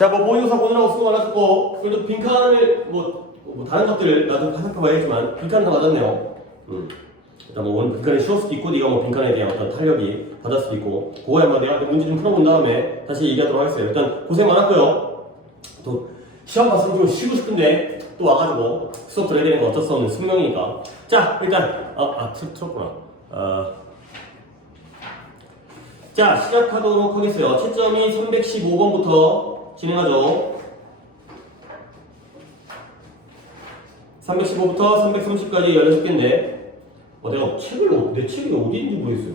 자, 뭐 모의고사 보느라고 수고 많았고, 그래도 빈칸을 뭐 다른 것들을 나도 생각해봐야겠지만 빈칸 다 맞았네요. 일단 뭐 오늘 빈칸이 쉬울 수도 있고, 네가 뭐 빈칸에 대한 어떤 탄력이 받을 수도 있고, 그거야 뭐 내가 문제 좀 풀어본 다음에 다시 얘기하도록 하겠어요. 일단 고생 많았고요. 또 시험 봤으면 좀 쉬고 싶은데 또 와가지고 수업 들어야 되는 거 어쩔 수 없는 숙명이니까. 자, 일단 틀었구나. 자, 시작하도록 하겠어요. 채점이 315번부터 진행하죠. 315부터 330까지 16개인데 내가 내 책이 어디 있는지 모르겠어요.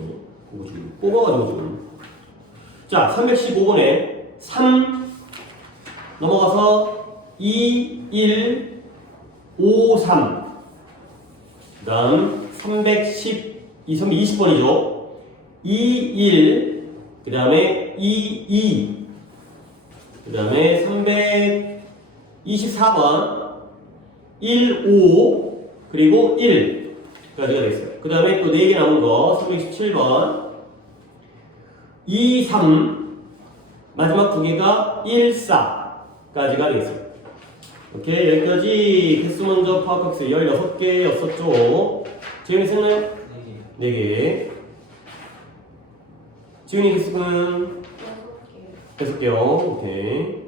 그거 지금 뽑아가지고 지금. 자, 315번에 3 넘어가서 2, 1, 5, 3 그 다음 320번이죠. 2, 1 그 다음에 2, 2 그 다음에 324번 1, 5 그리고 1까지가 되겠어요. 그 다음에 또 4개 남은 거 327번 2, 3 마지막 2개가 1, 4까지가 되겠어요. 오케이, 여기까지 개수 먼저 파악학습 16개였었죠. 지금이 생각나요? 4개. 지훈이 개수는 6개요. 오케이.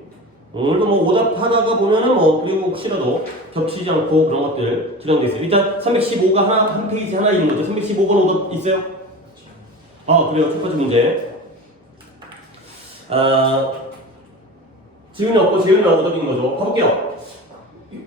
오늘도 뭐 오답하다가 보면은 그리고 혹시라도 겹치지 않고 그런 것들 진행되어 있어요. 일단 315가 한 페이지 하나 있는 거죠. 315번 오답 있어요? 그래요. 첫 번째 문제. 지훈이 없고 재훈이 오답인 거죠. 가볼게요.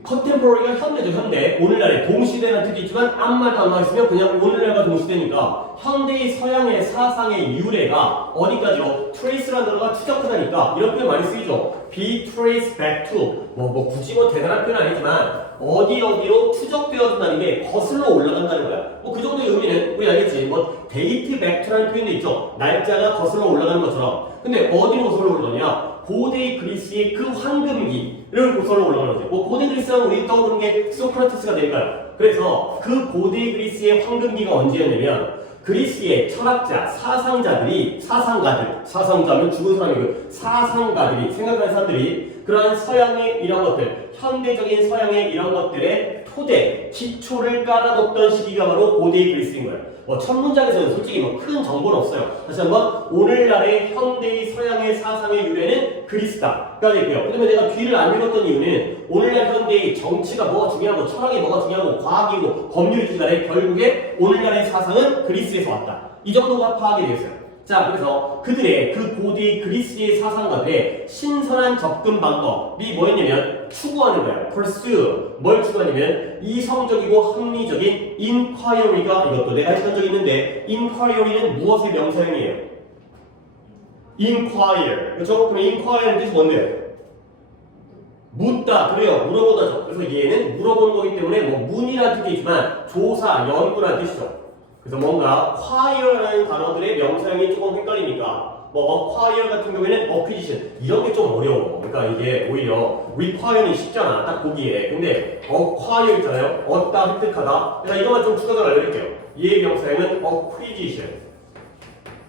컨템포러리가 현대죠. 현대. 오늘날의 동시대라는 뜻이 있지만 아무 말도 안 나와있으면 그냥 오늘날과 동시대니까 현대의 서양의 사상의 유래가 어디까지요? trace라는 단어가 추적하다니까 이런 표현 많이 쓰이죠. be traced back to 굳이 대단한 표현 아니지만 어디로 추적되어진다는 게 거슬러 올라간다는 거야. 그 정도의 의미는 우리 알겠지. date back to라는 표현도 있죠. 날짜가 거슬러 올라가는 것처럼. 근데 어디로 거슬러 올라가냐? 고대 그리스의 그 황금기를 거슬러 올라가는 거지. 고대 그리스는 우리 떠오르는 게 소크라테스가 될까요? 그래서 그 고대 그리스의 황금기가 언제였냐면 그리스의 철학자, 사상자면 죽은 사람이고 사상가들이 생각하는 사람들이 그러한 서양의 이런 것들, 현대적인 서양의 이런 것들의 토대, 기초를 깔아뒀던 시기가 바로 고대 그리스인 거예요. 첫 문장에서는 솔직히 큰 정보는 없어요. 다시 한번 오늘날의 현대의 서양의 사상의 유래는 그리스다가 되고요. 그다음에 내가 뒤를 안 읽었던 이유는 오늘날 현대의 정치가 뭐가 중요하고 철학이 뭐가 중요하고 과학이고 법률이지 간에 결국에 오늘날의 사상은 그리스에서 왔다. 이 정도가 파악이 되었어요. 자, 그래서 그들의 그 고대 그리스의 사상가들의 신선한 접근 방법이 뭐였냐면 추구하는 거예요. pursue. 뭘 추구하냐면 이성적이고 합리적인 inquiry가 이것도 내가 했던 적이 있는데 inquiry는 무엇의 명사형이에요? inquire. 그렇죠? 그럼 inquire는 뜻이 뭔데요? 묻다. 그래요. 물어보다죠. 그래서 얘는 물어보는 거기 때문에 문이라는 뜻이 있지만 조사, 연구라는 뜻이죠. 그래서 뭔가 acquire라는 단어들의 명사형이 조금 헷갈리니까 acquire 같은 경우에는 acquisition 이런 게 좀 어려워. 그러니까 이게 오히려 require는 쉽잖아. 딱 보기에. 근데 acquire 있잖아요. 얻다, 획득하다. 그래서 이것만 좀 추가적으로 알려드릴게요. 얘의 명사형은 acquisition.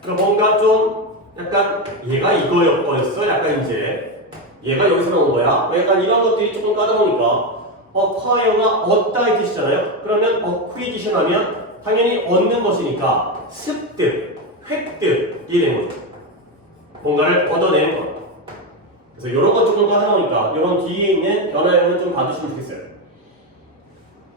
그러니까 뭔가 좀 약간 얘가 이거였어. 약간 이제 얘가 여기서 나온 거야. 약간 이런 것들이 조금 까다로우니까 acquire가 얻다의 뜻이잖아요. 그러면 acquisition 하면 당연히 얻는 것이니까 습득, 획득이 되는 거죠. 뭔가를 얻어내는 것. 그래서 이런 것 조금 까다로우니까 이런 뒤에 있는 변화형을 좀 봐주시면 좋겠어요.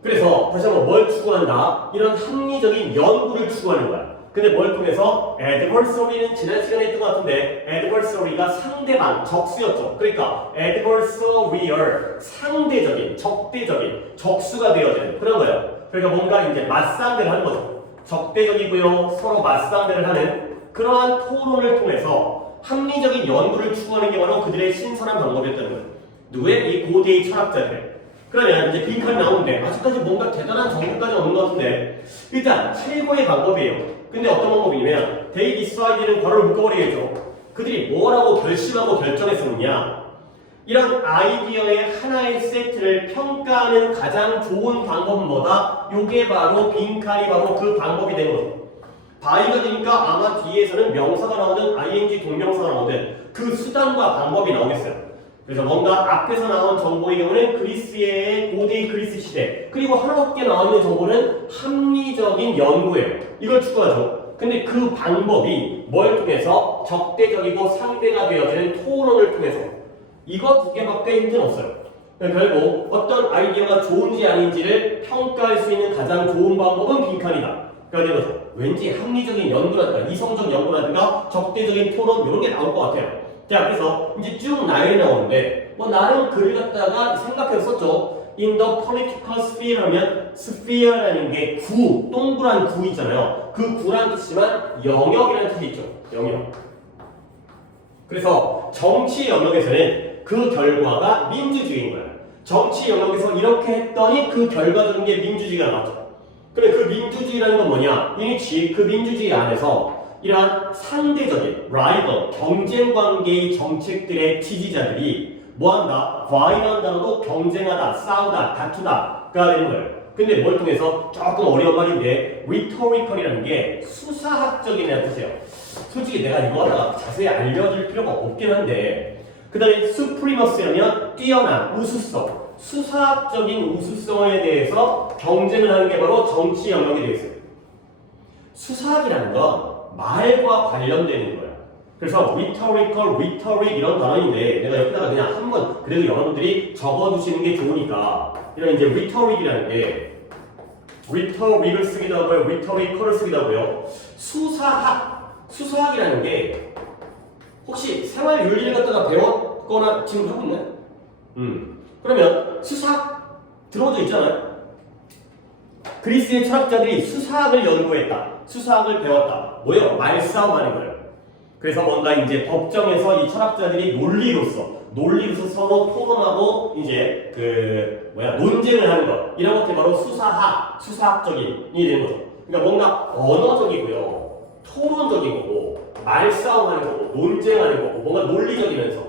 그래서 다시 한번 뭘 추구한다? 이런 합리적인 연구를 추구하는 거야. 근데 뭘 통해서? adversary는 지난 시간에 했던 것 같은데 adversary가 상대방, 적수였죠. 그러니까 adversarial, 상대적인, 적대적인, 적수가 되어지는 그런 거예요. 그러니까 뭔가 이제 맞상대를 하는 거죠. 적대적이고요. 서로 맞상대를 하는 그러한 토론을 통해서 합리적인 연구를 추구하는 게 바로 그들의 신선한 방법이었다는 거예요. 누구의? 이 고대의 철학자들. 그러면 이제 빈칸이 나오는데 아직까지 뭔가 대단한 정보까지 없는 것 같은데 일단 최고의 방법이에요. 근데 어떤 방법이냐면 they decide는 괄호를 묶어버리겠죠. 그들이 뭐라고 결심하고 결정했었느냐. 이런 아이디어의 하나의 세트를 평가하는 가장 좋은 방법은 뭐다? 요게 바로 빈칸이 바로 그 방법이 되는 거죠. 바이가 되니까 아마 뒤에서는 명사가 나오든 ing 동명사가 나오든 그 수단과 방법이 나오겠어요. 그래서 뭔가 앞에서 나온 정보의 경우는 그리스의 고대 그리스 시대 그리고 하나밖에 나와 있는 정보는 합리적인 연구예요. 이걸 추구하죠. 근데 그 방법이 뭘 통해서 적대적이고 상대가 되어지는 토론을 통해서 이거 두 개밖에 힘든 없어요. 결국 어떤 아이디어가 좋은지 아닌지를 평가할 수 있는 가장 좋은 방법은 빈칸이다. 그러니까 왠지 합리적인 연구라든가 이성적 연구라든가 적대적인 토론 이런 게 나올 것 같아요. 자, 그래서 이제 쭉 나오는데 뭐 나름 글을 갖다가 생각해서 썼죠. In the political sphere 하면 sphere라는 게 구, 동그란 구 있잖아요. 그 구라는 뜻이지만 영역이라는 뜻이 있죠. 영역. 그래서 정치 영역에서는 그 결과가 민주주의인 거예요. 정치 영역에서 이렇게 했더니 그 결과적인 게 민주주의가 나왔죠. 그래 그 민주주의라는 건 뭐냐? 이니치 그 민주주의 안에서 이러한 상대적인 라이벌 경쟁 관계의 정책들의 지지자들이 뭐한다? 과잉한 단어도 경쟁하다, 싸우다, 다투다가 되는 거예요. 근데 뭘 통해서 조금 어려운 말인데 rhetorical이라는 게 수사학적이라는 뜻이에요. 솔직히 내가 이거 하다가 자세히 알려줄 필요가 없긴 한데 그 다음에 supremacy라면 뛰어난 우수성 수사학적인 우수성에 대해서 경쟁을 하는 게 바로 정치 영역이 되어 있어요. 수사학이라는 건 말과 관련되는 거야. 그래서 rhetorical, rhetoric 이런 단어인데 내가 여기다가 그냥 한번 그래도 여러분들이 적어두시는 게 좋으니까 이런 이제 rhetoric이라는 게 rhetoric을 쓰기도 하고요, rhetorical을 쓰기도 하고요. 수사학이라는 게 혹시 생활 윤리를 갖다가 배웠거나 지금 하고 있나요? 그러면 수사학 들어오져 있잖아요. 그리스의 철학자들이 수사학을 연구했다. 수사학을 배웠다. 뭐예요? 말싸움하는 거예요. 그래서 뭔가 이제 법정에서 이 철학자들이 논리로서 서로 토론하고 이제 논쟁을 하는 것 이런 것들이 바로 수사학적인이 되는 거죠. 그러니까 뭔가 언어적이고요, 토론적인 거고, 말싸움하는 거고, 논쟁하는 거고, 뭔가 논리적이면서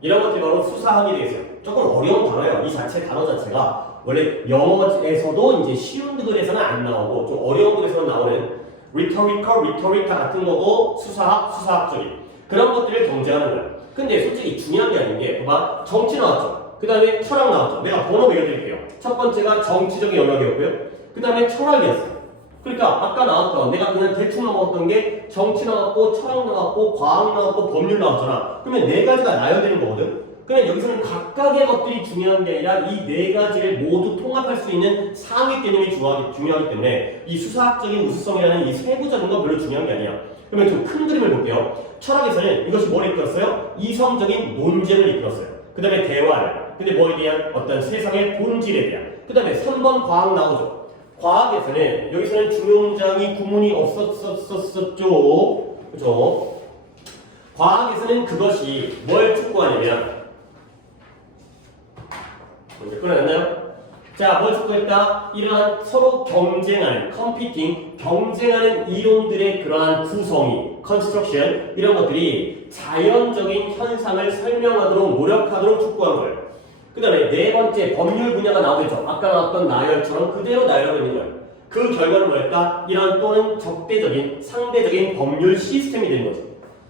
이런 것들이 바로 수사학이 되겠어요. 조금 어려운 단어예요. 이 단어 자체가 원래 영어에서도 이제 쉬운 글에서는 안 나오고 좀 어려운 글에서는 나오는 rhetorical 같은 거고 수사학적인 그런 것들을 경쟁하는 거예요. 근데 솔직히 중요한 게 아닌 게 봐봐 정치 나왔죠. 그 다음에 철학 나왔죠. 내가 번호 매겨드릴게요. 첫 번째가 정치적인 영역이었고요. 그 다음에 철학이었어요. 그러니까 아까 나왔던 내가 그냥 대충 넘어갔던 게 정치 나왔고 철학 나왔고 과학 나왔고 법률 나왔잖아. 그러면 네 가지가 나열되는 거거든. 그냥 여기서는 각각의 것들이 중요한 게 아니라 이 네 가지를 모두 통합할 수 있는 상위 개념이 중요하기 때문에 이 수사학적인 우수성이라는 이 세부적인 건 별로 중요한 게 아니야. 그러면 좀 큰 그림을 볼게요. 철학에서는 이것이 뭘 이끌었어요? 이성적인 논쟁을 이끌었어요. 그 다음에 대화를. 근데 뭐에 대한 어떤 세상의 본질에 대한. 그 다음에 3번 과학 나오죠. 과학에서는 여기서는 중요문장이 구문이 없었었죠. 그죠? 과학에서는 그것이 뭘 추구하냐면 이제 끊어냈나요? 자, 뭘 추구했다? 이러한 서로 경쟁하는, 경쟁하는 이론들의 그러한 구성이, construction, 이런 것들이 자연적인 현상을 설명하도록 노력하도록 추구한 거예요. 그 다음에 네 번째 법률 분야가 나오겠죠. 아까 나왔던 나열처럼 그대로 나열하고 있는 거예요. 그 결과는 뭐였다? 이런 또는 적대적인, 상대적인 법률 시스템이 되는 거죠.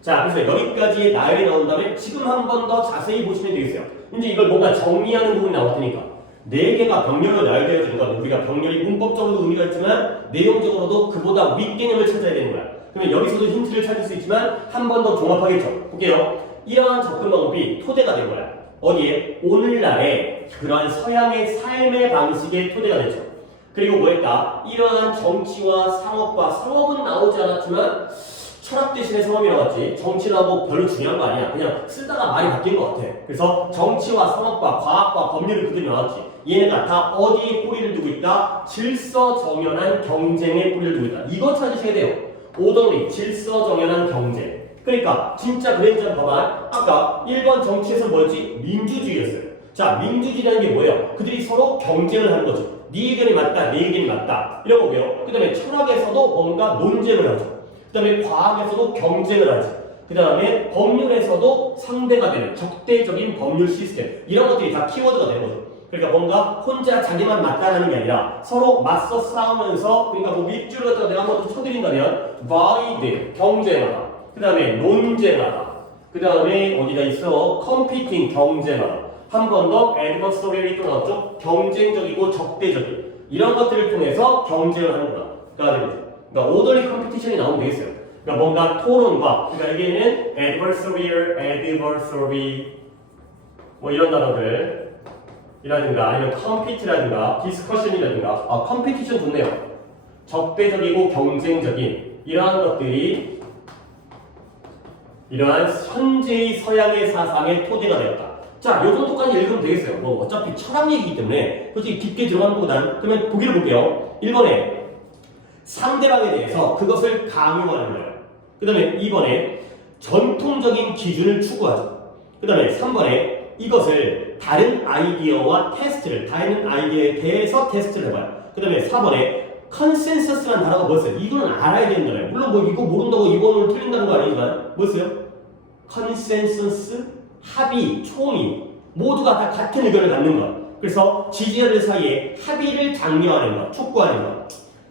자, 그래서 여기까지 나열이 나온 다음에 지금 한 번 더 자세히 보시면 되겠어요. 이제 이걸 뭔가 정리하는 부분이 나올 테니까. 네 개가 병렬로 나열되어지는 건 우리가 병렬이 문법적으로도 의미가 있지만 내용적으로도 그보다 윗개념을 찾아야 되는 거야. 그러면 여기서도 힌트를 찾을 수 있지만 한 번 더 종합하겠죠. 볼게요. 이러한 접근 방법이 토대가 된 거야. 어디에? 오늘날의 그러한 서양의 삶의 방식의 토대가 됐죠. 그리고 뭐였다? 이러한 정치와 상업은 나오지 않았지만 철학 대신에 상업이 나왔지. 정치는 뭐 별로 중요한 거 아니야. 그냥 쓰다가 말이 바뀐 것 같아. 그래서 정치와 상업과 과학과 법률이 그대로 나왔지. 얘네가 다 어디에 꼬리를 두고 있다? 질서정연한 경쟁에 꼬리를 두고 있다. 이거 찾으셔야 돼요. 오더리 질서정연한 경쟁. 그러니까 진짜 그랬잖아. 봐봐. 아까 1번 정치에서 뭐였지? 민주주의였어요. 자, 민주주의라는 게 뭐예요? 그들이 서로 경쟁을 하는 거죠. 네 의견이 맞다, 내 의견이 맞다. 이런 거고요. 그 다음에 철학에서도 뭔가 논쟁을 하죠. 그 다음에 과학에서도 경쟁을 하지. 그 다음에 법률에서도 상대가 되는 적대적인 법률 시스템. 이런 것들이 다 키워드가 되는 거죠. 그러니까 뭔가 혼자 자기만 맞다라는 게 아니라 서로 맞서 싸우면서 그러니까 뭐 밑줄을 갖다가 내가 한번 더 쳐드린다면 valid, 경쟁하다. 그 다음에 논쟁하다. 그 그 다음에 어디가 있어? competing, 경쟁하다. 한 번 더 adversarial이 또 나왔죠? 경쟁적이고 적대적인. 이런 것들을 통해서 경쟁을 하는구나. 그러니까 orderly competition이 나오면 되겠어요. 그러니까 뭔가 토론과, 그러니까 여기에는 adversarial, adversary, 뭐 이런 단어들 이라든가 아니면 compete라든가 discussion이라든가 competition 좋네요. 적대적이고 경쟁적인 이러한 것들이 이러한 현재의 서양의 사상의 토대가 되었다. 자, 요 정도까지 읽으면 되겠어요. 뭐 어차피 철학 얘기이기 때문에 솔직히 깊게 들어가는 것보다는 그러면 보기를 볼게요. 1번에 상대방에 대해서 그것을 강요하는 거예요. 그 다음에 2번에 전통적인 기준을 추구하죠. 그 다음에 3번에 이것을 다른 아이디어와 테스트를, 다른 아이디어에 대해서 테스트를 해봐요. 그 다음에 4번에 컨센서스라는 단어가 뭐였어요? 이거는 알아야 되는 거예요. 물론 뭐 이거 모른다고 이번을 틀린다는 거 아니지만 뭐였어요? 컨센서스, 합의, 총의 모두가 다 같은 의견을 갖는 것. 그래서 지지자들 사이에 합의를 장려하는 것, 촉구하는 것.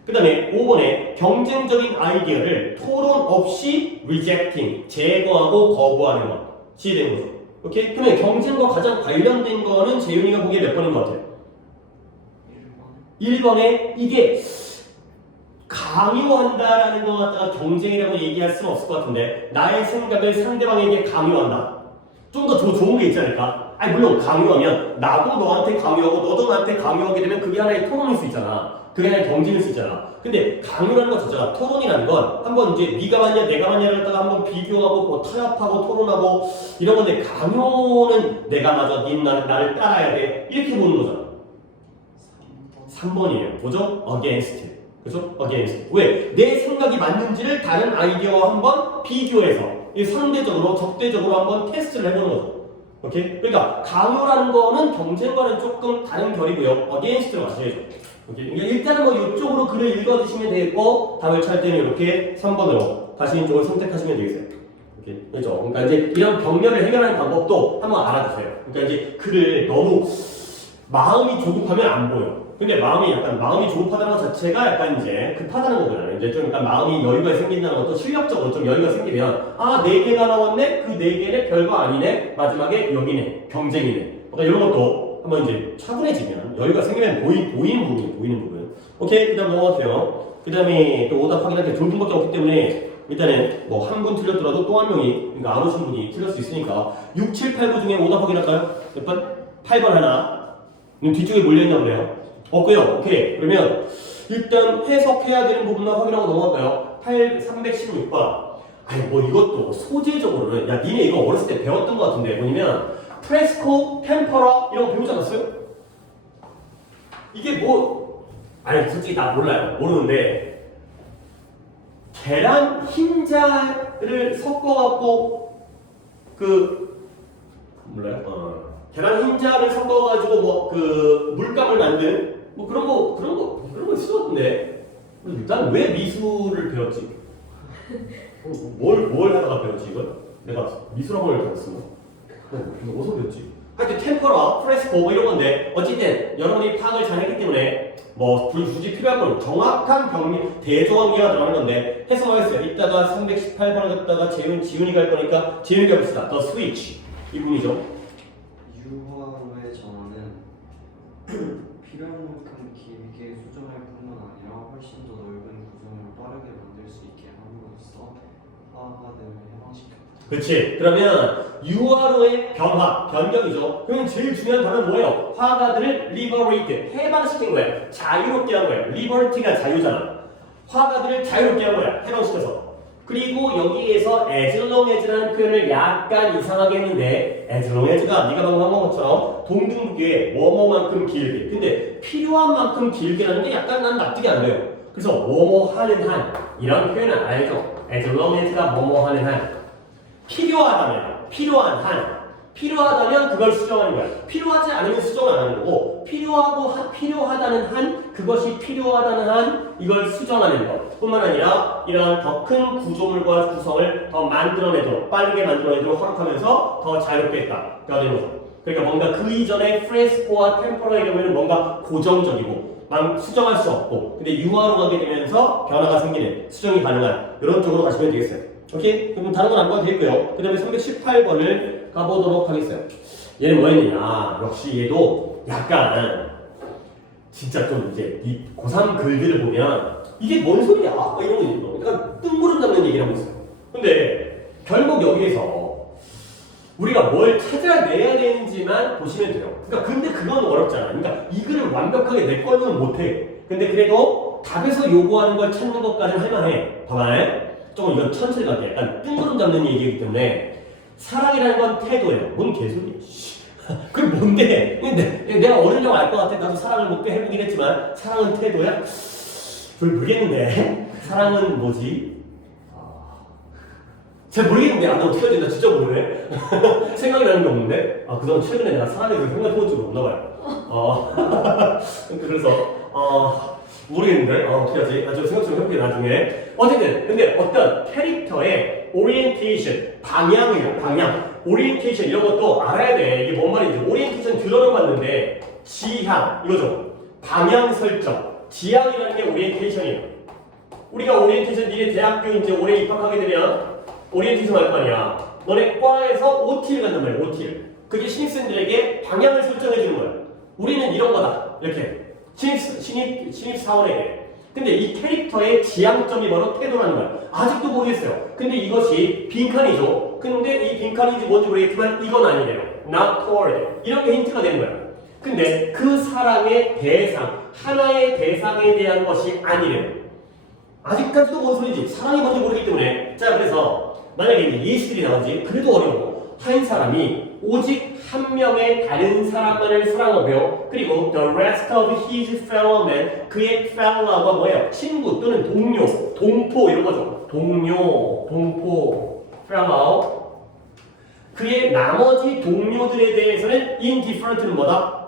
그 다음에 5번에 경쟁적인 아이디어를 토론 없이 rejecting, 제거하고 거부하는 것. 지혜되는 거죠. 오케이? 그러면 경쟁과 가장 관련된 거는 재윤이가 보기에 몇 번인 것 같아요? 1번에 이게 강요한다라는 거 갖다가 경쟁이라고 얘기할 수는 없을 것 같은데 나의 생각을 상대방에게 강요한다. 좀 더 좋은 게 있지 않을까? 아니 물론 강요하면 나도 너한테 강요하고 너도 나한테 강요하게 되면 그게 하나의 토론일 수 있잖아. 그게 하나의 경쟁일 수 있잖아. 근데 강요라는 것 자체가 토론이라는 건 한번 이제 네가 맞냐 내가 맞냐를 갖다가 한번 비교하고 뭐 타협하고 토론하고 이런 건데 강요는 내가 맞아 나를 따라야 돼 이렇게 보는 거잖아. 3번이에요. 뭐죠? against. 그죠? against. 왜? 내 생각이 맞는지를 다른 아이디어와 한번 비교해서 상대적으로 적대적으로 한번 테스트를 해보는 거죠. 오케이? 그러니까 강요라는 거는 경쟁과는 조금 다른 결이고요. against로 마셔야죠. 오케이? 그러니까 일단은 뭐 이쪽으로 글을 읽어주시면 되겠고 답을 찾을 때는 이렇게 3번으로 다시 쪽을 선택하시면 되겠어요. 오케이? 그렇죠? 그러니까 이제 이런 병렬을 해결하는 방법도 한번 알아두세요. 그러니까 이제 글을 너무 마음이 조급하면 안 보여. 근데 마음이 조급하다는 것 자체가 약간 이제 급하다는 거잖아요. 이제 좀 약간 마음이 여유가 생긴다는 것도 실력적으로 좀 여유가 생기면 아, 4개가 나왔네? 그 4개는 별거 아니네? 마지막에 여기네. 경쟁이네. 그러니까 이런 것도 한번 이제 차분해지면 여유가 생기면 보이는 부분. 오케이? 그 다음 넘어가세요. 그 다음에 또 오답 확인할 때 2분밖에 없기 때문에 일단은 뭐 한 분 틀렸더라도 또 한 명이 그러니까 안 오신 분이 틀릴 수 있으니까 6, 7, 8, 9 중에 오답 확인할까요? 몇 번? 8번 하나. 뒤쪽에 몰려있나 보네요. 없고요. 오케이. 그러면 일단 해석해야 되는 부분만 확인하고 넘어갈까요? 316번. 아니 뭐 이것도 소재적으로는 야 니네 이거 어렸을 때 배웠던 것 같은데 뭐냐면 프레스코, 템퍼라 이런 거 배우지 않았어요? 이게 뭐 아니 솔직히 나 몰라요. 모르는데 계란 흰자를 섞어갖고 몰라요? 계란 흰자를 섞어가지고 뭐 물감을 만든 뭐 그런 거 있을 것 같은데 일단 왜 미술을 배웠지? 뭘 하다가 배웠지 이걸? 내가 미술학원을 배웠어. 어디서 배웠지? 하여튼 템퍼라, 프레스코 뭐 이런 건데 어쨌든 여러분이 파악을 잘했기 때문에 뭐 굳이 필요한 건 정확한 대조항이가 들어가는 건데 해석하겠어요. 이따가 318번을 갖다가 지훈이 갈 거니까 지훈이가 봅시다. The switch 이 부분이죠. 유화로의 전환은 필요한 만큼 길게 수정할 뿐만 아니라 훨씬 더 넓은 구성을 빠르게 만들 수 있게 함으로써 화학화됨을 해방시켰다. 그렇지. 그러면 유화로의 변경이죠. 그러면 제일 중요한 단어는 뭐예요? 화가들을 liberate, 해방시킨 거예요. 자유롭게 한 거예요. liberty가 자유잖아. 화가들을 자유롭게 한 거야. 해방시켜서. 그리고 여기에서 as long as라는 표현을 약간 이상하게 했는데 as long as가 네가 방금 한 것처럼 동등부기에 뭐뭐만큼 길게 근데 필요한 만큼 길게라는 게 약간 난 납득이 안 돼요. 그래서 뭐뭐 하는 한 이런 표현은 알죠. as long as가 뭐뭐 하는 한 필요하다면 그걸 수정하는 거야. 필요하지 않으면 수정을 안 하는 거고 필요하다는 한 그것이 필요하다는 한 이걸 수정하는 것 뿐만 아니라 이러한 더 큰 구조물과 구성을 더 만들어내도록 빠르게 만들어내도록 허락하면서 더 자유롭게 했다. 되는 거죠. 그러니까 뭔가 그 이전에 프레스코와 템퍼러의 경우에는 뭔가 고정적이고 수정할 수 없고 근데 유화로 가게 되면서 변화가 생기는 수정이 가능한 이런 쪽으로 가시면 되겠어요. 오케이? 그럼 다른 건 안 봐도 되고요. 그 다음에 318번을 가보도록 하겠어요. 얘는 뭐였느냐? 역시 얘도 약간 진짜 좀 이제 이 고3 글들을 보면 이게 뭔 소리야? 막 이런 거 있는 거. 약간 뜬구름 잡는 얘기를 하고 있어요. 근데 결국 여기에서 우리가 뭘 찾아내야 되는지만 보시면 돼요. 그러니까 근데 그건 어렵잖아. 그러니까 이 글을 완벽하게 내 거는 못해. 근데 그래도 답에서 요구하는 걸 찾는 것까지는 할만해. 봐봐요. 조금 이건 천천히 가게 약간 뜬구름 잡는 얘기이기 때문에 사랑이라는 건 태도예요. 뭔 개소리야. 그게 뭔데? 내가 어른이라고 알 것 같아. 나도 사랑을 못 해보긴 했지만 사랑은 태도야? 별 모르겠는데 사랑은 뭐지? 잘 모르겠는데 나 어떻게 해야 되나 진짜 모르네. 생각이 나는 게 없는데 그동안 최근에 내가 사랑에 대해서 생각해본 적이 없나 봐요. 그래서 모르겠는데 어떻게 하지? 나좀 생각 좀 해볼게 나중에. 어쨌든 근데 어떤 캐릭터의 오리엔테이션 방향이에요. 방향 오리엔테이션 이런 것도 알아야 돼. 이게 뭔 말인지. 오리엔테이션 들어는 봤는데 지향 이거죠. 방향 설정 지향이라는 게 오리엔테이션이에요. 우리가 오리엔테이션 니네 대학교 이제 올해 입학하게 되면 오리엔테이션 할 거 아니야. 너네 과에서 OT를 간단 말이야. OT를. 그게 신입생들에게 방향을 설정해 주는 거야. 우리는 이런 거다. 이렇게 신입 사원에게. 근데 이 캐릭터의 지향점이 바로 태도라는 거야. 아직도 모르겠어요. 근데 이것이 빈칸이죠. 근데 이 빈칸인지 뭔지 모르겠지만 이건 아니래요. Not toward. 이런 게 힌트가 되는 거야. 근데 그 사랑의 대상, 하나의 대상에 대한 것이 아니래요. 아직까지도 뭔 소리인지 사랑이 뭔지 모르기 때문에. 자, 그래서 만약에 이제 예시들이 나오지. 그래도 어려워. 한 사람이 오직 한 명의 다른 사람만을 사랑하고요. 그리고 the rest of his fellow men, 그의 fellow가 뭐예요? 친구 또는 동료, 동포 이런 거죠. 동료, 동포, fellow. 그의 나머지 동료들에 대해서는 indifferent는 뭐다?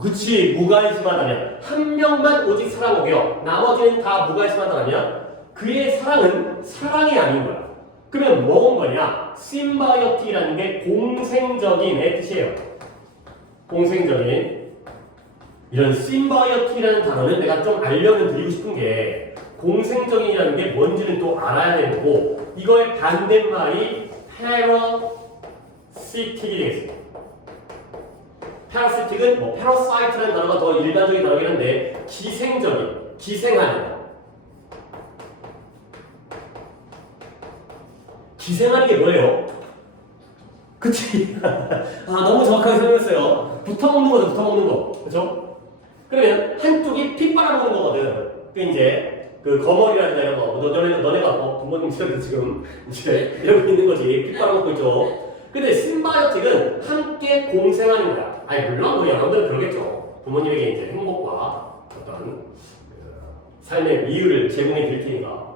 그치, 무관심하다면. 한 명만 오직 사랑하고요. 나머지는 다 무관심하다면 그의 사랑은 사랑이 아닌 거야. 그러면 뭐온 거냐? 심바이어티라는 게 공생적인의 뜻이에요. 공생적인. 이런 심바이어티라는 단어는 내가 좀 알려면 드리고 싶은 게 공생적인이라는 게 뭔지는 또 알아야 되는 거고 이거의 반대말이 parasitic이 되겠습니다. parasitic은 뭐 parasite라는 단어가 더 일반적인 단어긴 한데 기생적인, 기생하는. 기생하는 게 뭐예요? 그치? 너무 정확하게 설명했어요. 붙어먹는 거죠, 붙어먹는 거. 그쵸? 그러면 한쪽이 피 빨아먹는 거거든. 그 이제, 그 거머리라든가 이런 거. 너네가 부모님처럼 지금 이제 이러고 있는 거지. 피 빨아먹고 있죠. 근데 심바이오틱은 함께 공생하는 거야. 아니, 물론 뭐 여러분들은 그러겠죠. 부모님에게 이제 행복과 어떤 삶의 이유를 제공해 드릴 테니까.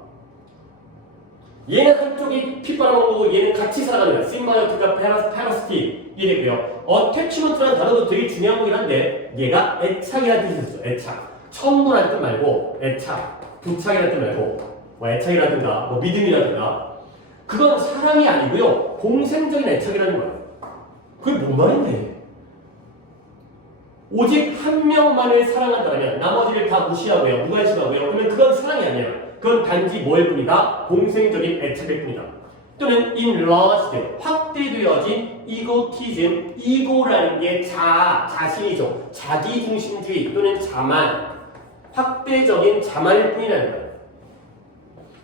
얘는 한쪽이 피 빨아먹는 거고 얘는 같이 살아가는 거야. 심바이오틱과 페러시티 이랬고요. 어태치먼트라는 단어도 되게 중요한 거긴 한데 얘가 애착이라는 뜻이 있어. 애착. 천무라는 뜻 말고 애착. 부착이라는 뜻 말고 뭐 애착이라든가 뭐 믿음이라든가 그건 사랑이 아니고요. 공생적인 애착이라는 거야. 그게 뭔 말인데? 오직 한 명만을 사랑한다면 나머지를 다 무시하고요. 무관심하고요. 그러면 그건 사랑이 아니야. 그건 단지 뭐일 뿐이다? 공생적인 애착일 뿐이다. 또는 enlarged, 확대되어진 egotism, ego라는 게 자신이죠. 자기중심주의 또는 자만, 확대적인 자만일 뿐이라는 거예요.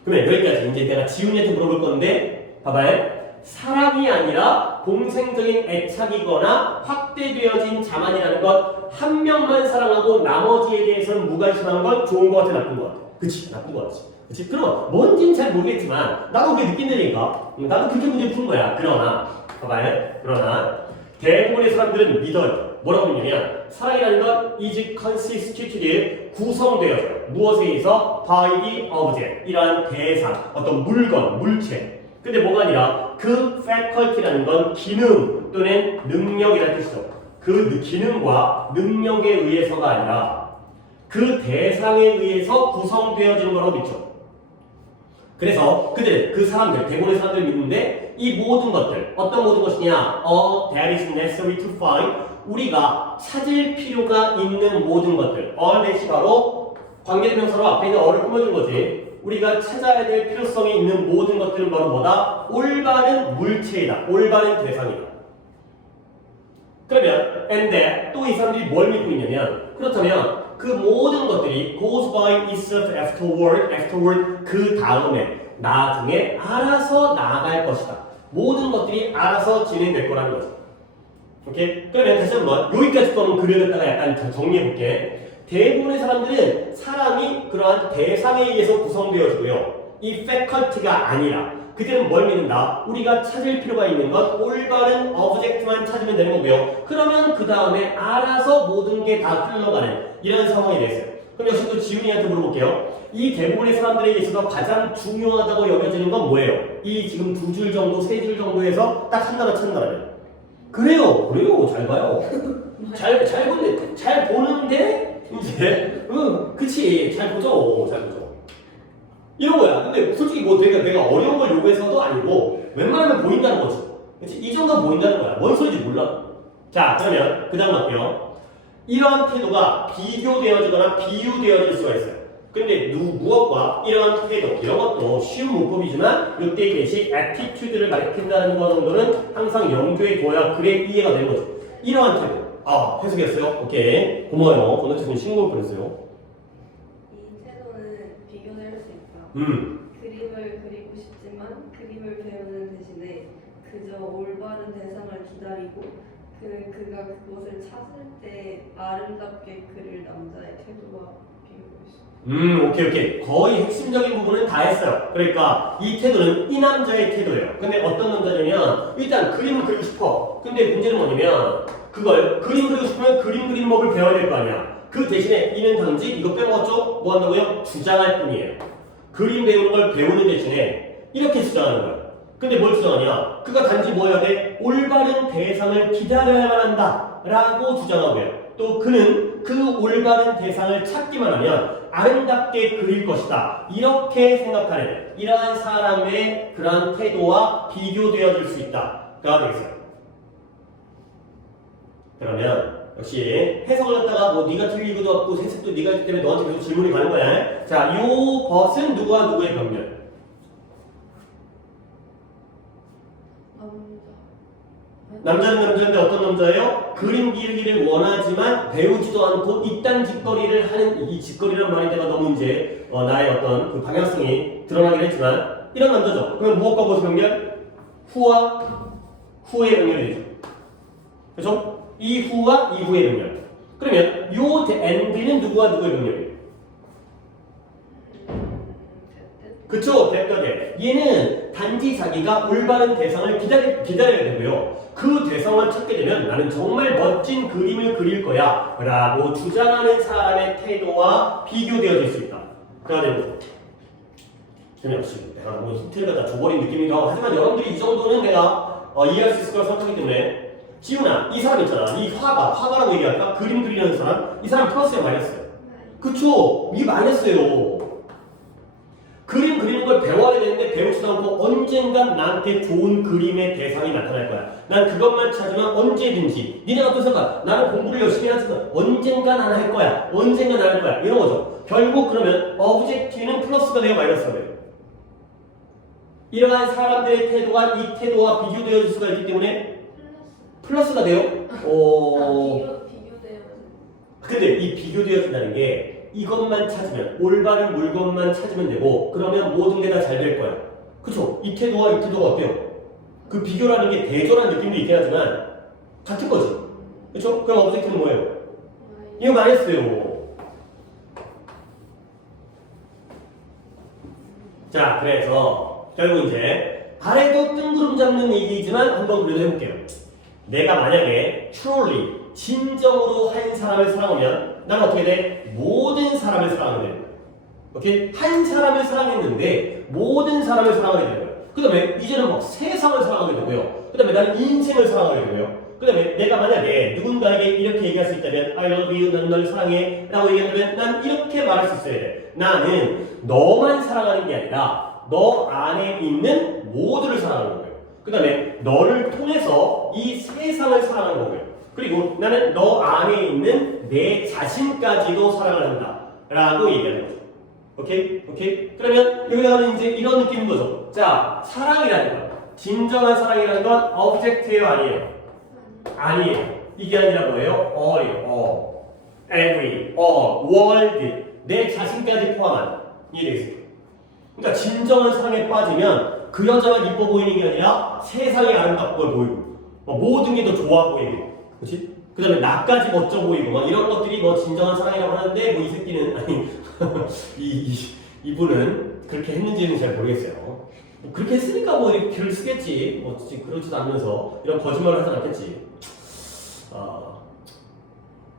그러면 여기까지 이제 내가 지훈이한테 물어볼 건데 봐봐요. 사랑이 아니라 공생적인 애착이거나 확대되어진 자만이라는 것 한 명만 사랑하고 나머지에 대해서는 무관심한 건 좋은 것 같아, 나쁜 것 같아? 그치, 나쁜 것 같지. 그치? 그럼 뭔지는 잘 모르겠지만 나도 그게 느낀다니까. 나도 그렇게 문제 푼 거야. 그러나 대부분의 사람들은 믿어요. 뭐라고 믿냐면 사랑이라는 건 is constituted, 구성되어요. 무엇에 의해서? by the object, 이러한 대상, 어떤 물건, 물체. 근데 뭐가 아니라 그 faculty라는 건 기능 또는 능력이라는 뜻이죠. 그 기능과 능력에 의해서가 아니라 그 대상에 의해서 구성되어지는 거라고 믿죠. 그래서 그 사람들, 대부분의 사람들 믿는데 이 모든 것들, 어떤 모든 것이냐? All that is necessary to find, 우리가 찾을 필요가 있는 모든 것들. All that이 바로 관계대명사로 앞에 있는 all을 꾸며준 거지. 우리가 찾아야 될 필요성이 있는 모든 것들은 바로 뭐다? 올바른 물체이다. 올바른 대상이다. 그러면 and that 또 이 사람들이 뭘 믿고 있냐면 그렇다면 그 모든 것들이 goes by itself afterward 그 다음에 나중에 알아서 나아갈 것이다. 모든 것들이 알아서 진행될 거라는 거죠. 오케이? 그러면 다시 한번 여기까지 거는 글을 갖다가 약간 정리해 볼게. 대부분의 사람들은 사람이 그러한 대상에 의해서 구성되어지고요. 이 faculty가 아니라 그들은 뭘 믿는다? 우리가 찾을 필요가 있는 건 올바른 object만 찾으면 되는 거고요. 그러면 그 다음에 알아서 모든 게 다 흘러가는 이런 상황이 됐어요. 그럼 역시 또 지훈이한테 물어볼게요. 이 대부분의 사람들에게 있어서 가장 중요하다고 여겨지는 건 뭐예요? 이 지금 2줄 정도, 3줄 정도에서 딱 한 단어 찾는다면 그래요, 잘 봐요. 잘 보는데 이제 그치, 잘 보죠. 이런 거야. 근데 솔직히 뭐 내가 어려운 걸 요구해서도 아니고 웬만하면 보인다는 거지. 그치? 이 정도는 보인다는 거야. 뭔 소리인지 몰라. 자, 그러면 그 다음 갈게요. 이러한 태도가 비교되어지거나 비유되어질 수가 있어요. 근데 무엇과 이러한 태도, 이런 것도 쉬운 문법이지만 이때 계시 attitude를 가리킨다는 거 정도는 항상 염두에 둬야 그래 이해가 되는 거죠. 이러한 태도. 해석했어요? 오케이. 고마워요. 건너치님 신곡을 보냈어요. 이 태도는 비교될 수 있다. 그림을 그리고 싶지만 그림을 배우는 대신에 그저 올바른 대상을 기다리고 그가 그것을 찾을 때 아름답게 그릴 남자의 태도와 비교될 수 있다. 오케이. 거의 핵심적인 부분은 다 했어요. 그러니까 이 태도는 이 남자의 태도예요. 근데 어떤 남자냐면 일단 그림을 그리고 싶어. 근데 문제는 뭐냐면 그걸 그림 그리고 싶으면 그림 법을 배워야 될 거 아니야. 그 대신에 이는 단지 이거 빼먹었죠? 뭐 한다고요? 주장할 뿐이에요. 그림 배우는 걸 배우는 대신에 이렇게 주장하는 거야. 근데 뭘 주장하냐? 그가 단지 뭐 해야 돼? 올바른 대상을 기다려야만 한다 라고 주장하고요. 또 그는 그 올바른 대상을 찾기만 하면 아름답게 그릴 것이다. 이렇게 생각하는 이러한 사람의 그러한 태도와 비교되어질 수 있다가 되겠어요. 그러면 역시 해석을 갖다가 뭐 네가 틀리고도 없고 해석도 네가 했기 때문에 너한테 계속 질문이 가는 거야. 자, 요 것은 누구와 누구의 병렬? 남자는 남자인데 어떤 남자예요? 그림 기르기를 원하지만 배우지도 않고 이딴 짓거리를 하는 이 짓거리란 말이 내가 너무 이제 나의 어떤 그 방향성이 드러나긴 했지만 이런 남자죠. 그러면 무엇과 무엇의 병렬? 후와 후의 병렬이 되죠. 그렇죠? 이 후와 이 후의 병렬. 그러면 요 and는 누구와 누구의 병렬이에요? 그쵸? 대가대. 얘는 단지 자기가 올바른 대상을 기다려야 되고요. 그 대상을 찾게 되면 나는 정말 멋진 그림을 그릴 거야 라고 주장하는 사람의 태도와 비교되어질 수 있다. 그래야 되는 거죠. 역시 내가 뭐 힌트를 갖다 줘버린 느낌이기도 하고 하지만 여러분들이 이 정도는 내가 이해할 수 있을 거라 생각하기 때문에 지훈아, 이 사람 있잖아. 이 화가라고 얘기할까? 그림 그리는 사람? 이 사람 플러스야 마이너스야? 그쵸? 이게 마이너스예요. 그림 그리는 걸 배워야 되는데 배우지도 않고 언젠간 나한테 좋은 그림의 대상이 나타날 거야. 난 그것만 찾으면 언제든지 니네가 어떤 생각? 나는 공부를 열심히 하지만 언젠간 난 할 거야. 언젠간 난 할 거야. 이런 거죠. 결국 그러면 objective는 플러스가 돼요? 마이너스가 돼요? 이러한 사람들의 태도가 이 태도와 비교되어질 수가 있기 때문에 플러스가 돼요? 비교돼요. 근데 이 비교되어진다는 게 이것만 찾으면 올바른 물건만 찾으면 되고 그러면 모든 게 다 잘 될 거야. 그쵸? 이 태도와 이 태도가 어때요? 그 비교라는 게 대조라는 느낌도 있긴 하지만 같은 거지. 그쵸? 그럼 오브젝트는 뭐예요? 이거 마이너스예요. 자, 그래서 결국 이제 아래도 뜬구름 잡는 얘기이지만 한번 그래도 해볼게요. 내가 만약에 truly 진정으로 한 사람을 사랑하면 나는 어떻게 돼? 모든 사람을 사랑하게 되는 거야. 오케이? 한 사람을 사랑했는데 모든 사람을 사랑하게 되는 거야. 그 다음에 이제는 막 세상을 사랑하게 되고요. 그 다음에 나는 인생을 사랑하게 되고요. 그 다음에 내가 만약에 누군가에게 이렇게 얘기할 수 있다면 I love you, 난 널 사랑해 라고 얘기한다면 난 이렇게 말할 수 있어야 돼. 나는 너만 사랑하는 게 아니라 너 안에 있는 모두를 사랑하는 거예요. 그 다음에 너를 통해서 이 세상을 사랑하는 거고요. 그리고 나는 너 안에 있는 내 자신까지도 사랑을 한다 라고 얘기하는 거죠. 오케이? 오케이? 그러면 여기다가는 이제 이런 느낌인 거죠. 자, 사랑이라는 건 진정한 사랑이라는 건 object예요, 아니에요? 아니에요. 이게 아니라 뭐예요? all이에요. every, world, 내 자신까지 포함한. 이해되겠어요? 그러니까 진정한 사랑에 빠지면 그 여자만 이뻐 보이는 게 아니라 세상이 아름답고 보이고 모든 게 더 좋아 보이고, 그렇지? 그 다음에 나까지 멋져 보이고 막 이런 것들이 뭐 진정한 사랑이라고 하는데 뭐 이 새끼는 아니 이분은 그렇게 했는지는 잘 모르겠어요. 뭐 그렇게 했으니까 뭐 이렇게 글을 쓰겠지. 뭐 그렇지도 않으면서 이런 거짓말을 하지 않겠지.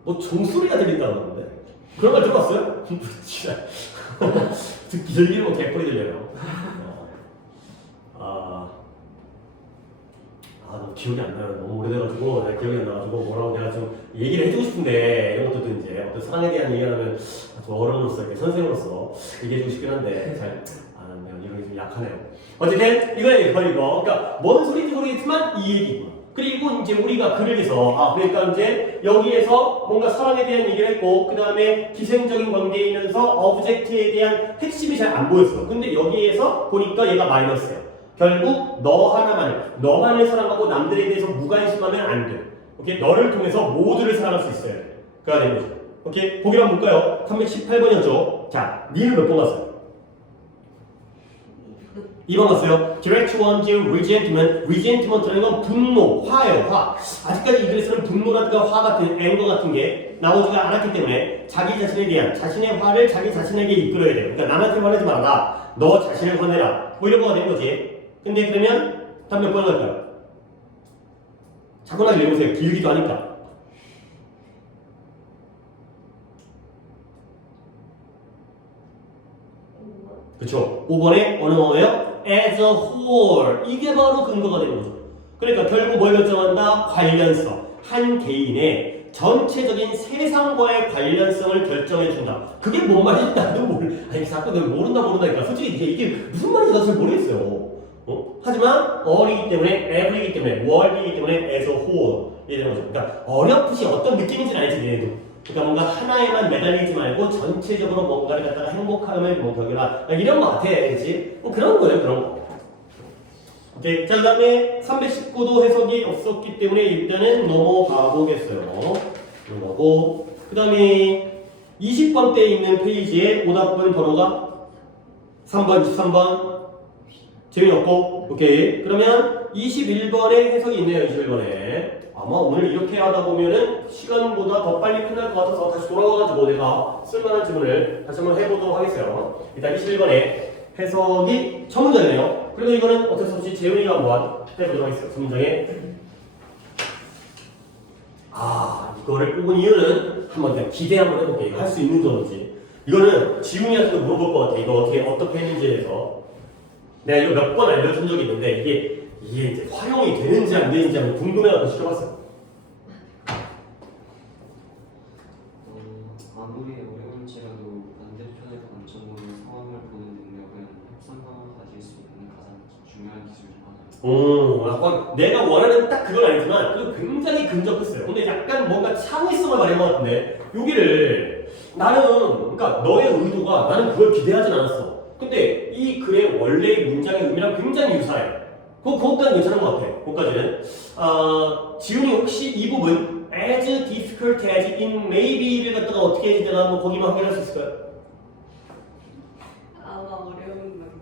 뭐 종소리가 들린다는데 그런 걸 들어봤어요? 듣기 들리는 거 개뿔이 들려요. 너무 기억이 안 나요. 너무 오래돼가지고 내가 기억이 안 나가지고 뭐라고 내가 좀 얘기를 해주고 싶은데 이런 것도 이제 어떤 사랑에 대한 얘기를 하면 좀 어른으로서 이렇게 선생으로서 얘기해주고 싶긴 한데 잘 안 하네요. 이런 게 좀 약하네요. 어쨌든 이거는 버리고, 그러니까 뭔 소리인지 모르겠지만 이 얘기구나. 그리고 이제 우리가 글을 해서 그러니까 이제 여기에서 뭔가 사랑에 대한 얘기를 했고 그 다음에 기생적인 관계이면서 오브젝트에 대한 핵심이 잘 안 보였어. 근데 여기에서 보니까 얘가 마이너스예요. 결국 너만을 사랑하고 남들에 대해서 무관심하면 안 돼. 오케이? 너를 통해서 모두를 사랑할 수 있어야 돼. 그래야 되는 거죠. 오케이? 보기를 한번 볼까요? 318번이었죠. 자, 니는 몇 번 갔어요? 2번 갔어요. direct one's resentment라는 건 분노, 화예요, 화. 아직까지 이 글에서는 분노라든가 화 같은 앵거 같은 게 나오지가 않았기 때문에 자기 자신에 대한 자신의 화를 자기 자신에게 이끌어야 돼요. 그러니까 남한테 화내지 말아라. 너 자신을 화내라. 뭐 이런 거가 되는 거지. 근데 그러면 다음 몇 번 갈까요? 차분하게 읽으세요. 길기도 하니까. 그쵸? 5번에 어느 뭐예요? as a whole. 이게 바로 근거가 되는 거죠. 그러니까 결국 뭘 결정한다? 관련성. 한 개인의 전체적인 세상과의 관련성을 결정해준다. 그게 뭔 말인지 나도 아니 자꾸 내가 모른다니까. 솔직히 이게 무슨 말인지 나도 잘 모르겠어요. 하지만 all이기 때문에 every이기 때문에 world이기 때문에 as a whole 이런 거죠. 그러니까 어렴풋이 어떤 느낌인지는 알지 얘네도. 그러니까 뭔가 하나에만 매달리지 말고 전체적으로 뭔가를 갖다가 행복함을 뭐 격이라 이런 거 같아, 그렇지? 뭐 그런 거예요, 그런 거. 오케이. 자, 그다음에 319도 해석이 없었기 때문에 일단은 넘어가 보겠어요. 넘어가고 그다음에 20번 때 있는 페이지에 오답분 번호가 3번, 23번. 재미없고, 오케이. 그러면 21번에 해석이 있네요, 21번에. 아마 오늘 이렇게 하다 보면은 시간보다 더 빨리 끝날 것 같아서 다시 돌아와가지고 내가 쓸만한 질문을 다시 한번 해보도록 하겠어요. 일단 21번에 해석이 첫 문장이네요. 그리고 이거는 어쩔 수 없이 재훈이가 한번 해보도록 하겠어요. 첫 문장에. 이거를 뽑은 이유는 한번 그냥 기대 한번 해볼게요. 할 수 있는 건지. 이거는 지훈이한테도 물어볼 것 같아. 이거 어떻게 했는지에 대해서. 내가 이거 몇 번 알려준 적이 있는데 이게 이제 활용이 되는지 안 되는지 한번 궁금해가지고 시켜봤어요. 아무리 어려울지라도 반대편의 관점으로 상황을 보는 능력은 협상가가 가질 수 있는 가장 중요한 기술 중 하나입니다. 약간 내가 원하는 딱 그건 아니지만 그거 굉장히 근접했어요. 근데 약간 뭔가 창의성을 말한 것 같은데 여기를 나는 그러니까 너의 의도가 나는 그걸 기대하진 않았어. 근데 이 글의 원래의 문장의 의미랑 굉장히 유사해. 그것까지는 괜찮은 것 같아. 그것까지는. 지훈이 혹시 이 부분 as difficult as it may be를 갖다가 어떻게 해야지 내가 한번 거기만 확인할 수 있을까요? 아마 어려운 만큼.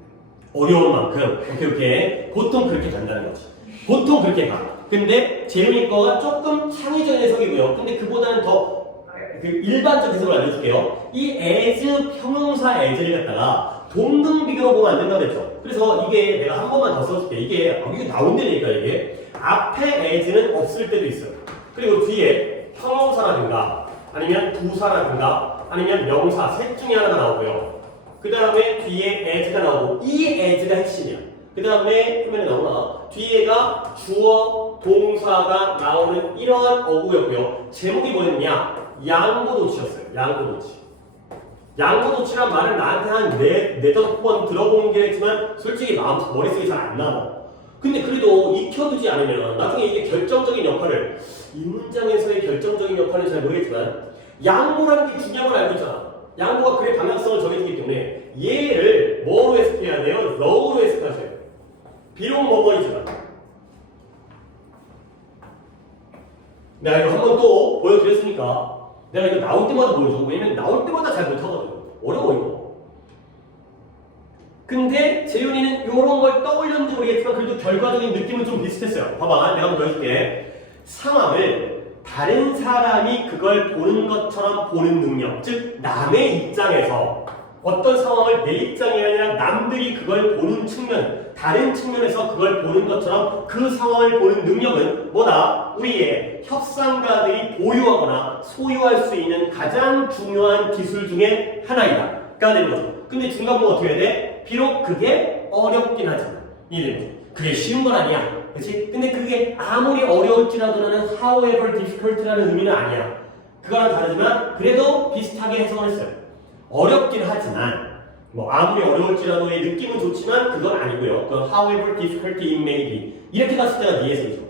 어려운 만큼. 오케이. 보통 그렇게 간다는 거지. 보통 그렇게 가. 근데 재훈이 거가 조금 창의적인 해석이고요. 근데 그보다는 더 일반적 해석을 알려줄게요. 이 as 형용사 as를 갖다가 동등 비교로 보면 안 된다고 했죠. 그래서 이게 내가 한 번만 더 써줄게. 이게 나온다니까 이게 앞에 as는 없을 때도 있어요. 그리고 뒤에 형용사라든가 아니면 부사라든가 아니면 명사 셋 중에 하나가 나오고요. 그 다음에 뒤에 as가 나오고 이 as가 핵심이야. 그 다음에 화면에 나오나 뒤에가 주어 동사가 나오는 이러한 어구였고요. 제목이 뭐였냐? 양보도치였어요. 양보도치란 말을 나한테 한 네다섯 번 들어본 게 있지만 솔직히 머릿속에 잘 안 남아. 근데 그래도 익혀두지 않으면 나중에 이게 결정적인 역할을 이 문장에서의 결정적인 역할은 잘 모르겠지만 양보라는 게 중요한 걸 알고 있잖아. 양보가 그의 방향성을 정해주기 때문에 얘를 뭐로 해석해야 돼요? though로 해석하셔야 돼요. 비록 뭐뭐이지만. 내가 이거 한 번 또 보여드렸으니까 내가 이거 나올 때마다 보여줘. 왜냐면 나올 때마다 잘 못하거든요. 어려워 이거. 근데 재윤이는 이런 걸 떠올렸는지 모르겠지만 그래도 결과적인 느낌은 좀 비슷했어요. 봐봐, 내가 한번 보여줄게. 상황을 다른 사람이 그걸 보는 것처럼 보는 능력, 즉 남의 입장에서 어떤 상황을 내 입장이 아니라 남들이 그걸 보는 측면, 다른 측면에서 그걸 보는 것처럼 그 상황을 보는 능력은 뭐다? 우리의 협상가들이 보유하거나 소유할 수 있는 가장 중요한 기술 중에 하나이다. 가 되는 거죠. 근데 중간 뭐 어떻게 해야 돼? 비록 그게 어렵긴 하지만 이해되는 거죠. 그게 쉬운 건 아니야. 그렇지? 근데 그게 아무리 어려울지라도는 however difficult라는 의미는 아니야. 그거랑 다르지만 그래도 비슷하게 해석을 했어요. 어렵긴 하지만 뭐 아무리 어려울지라도의 느낌은 좋지만 그건 아니고요. 그 however difficult it may be 이렇게 갔을 때가 네 해석이죠.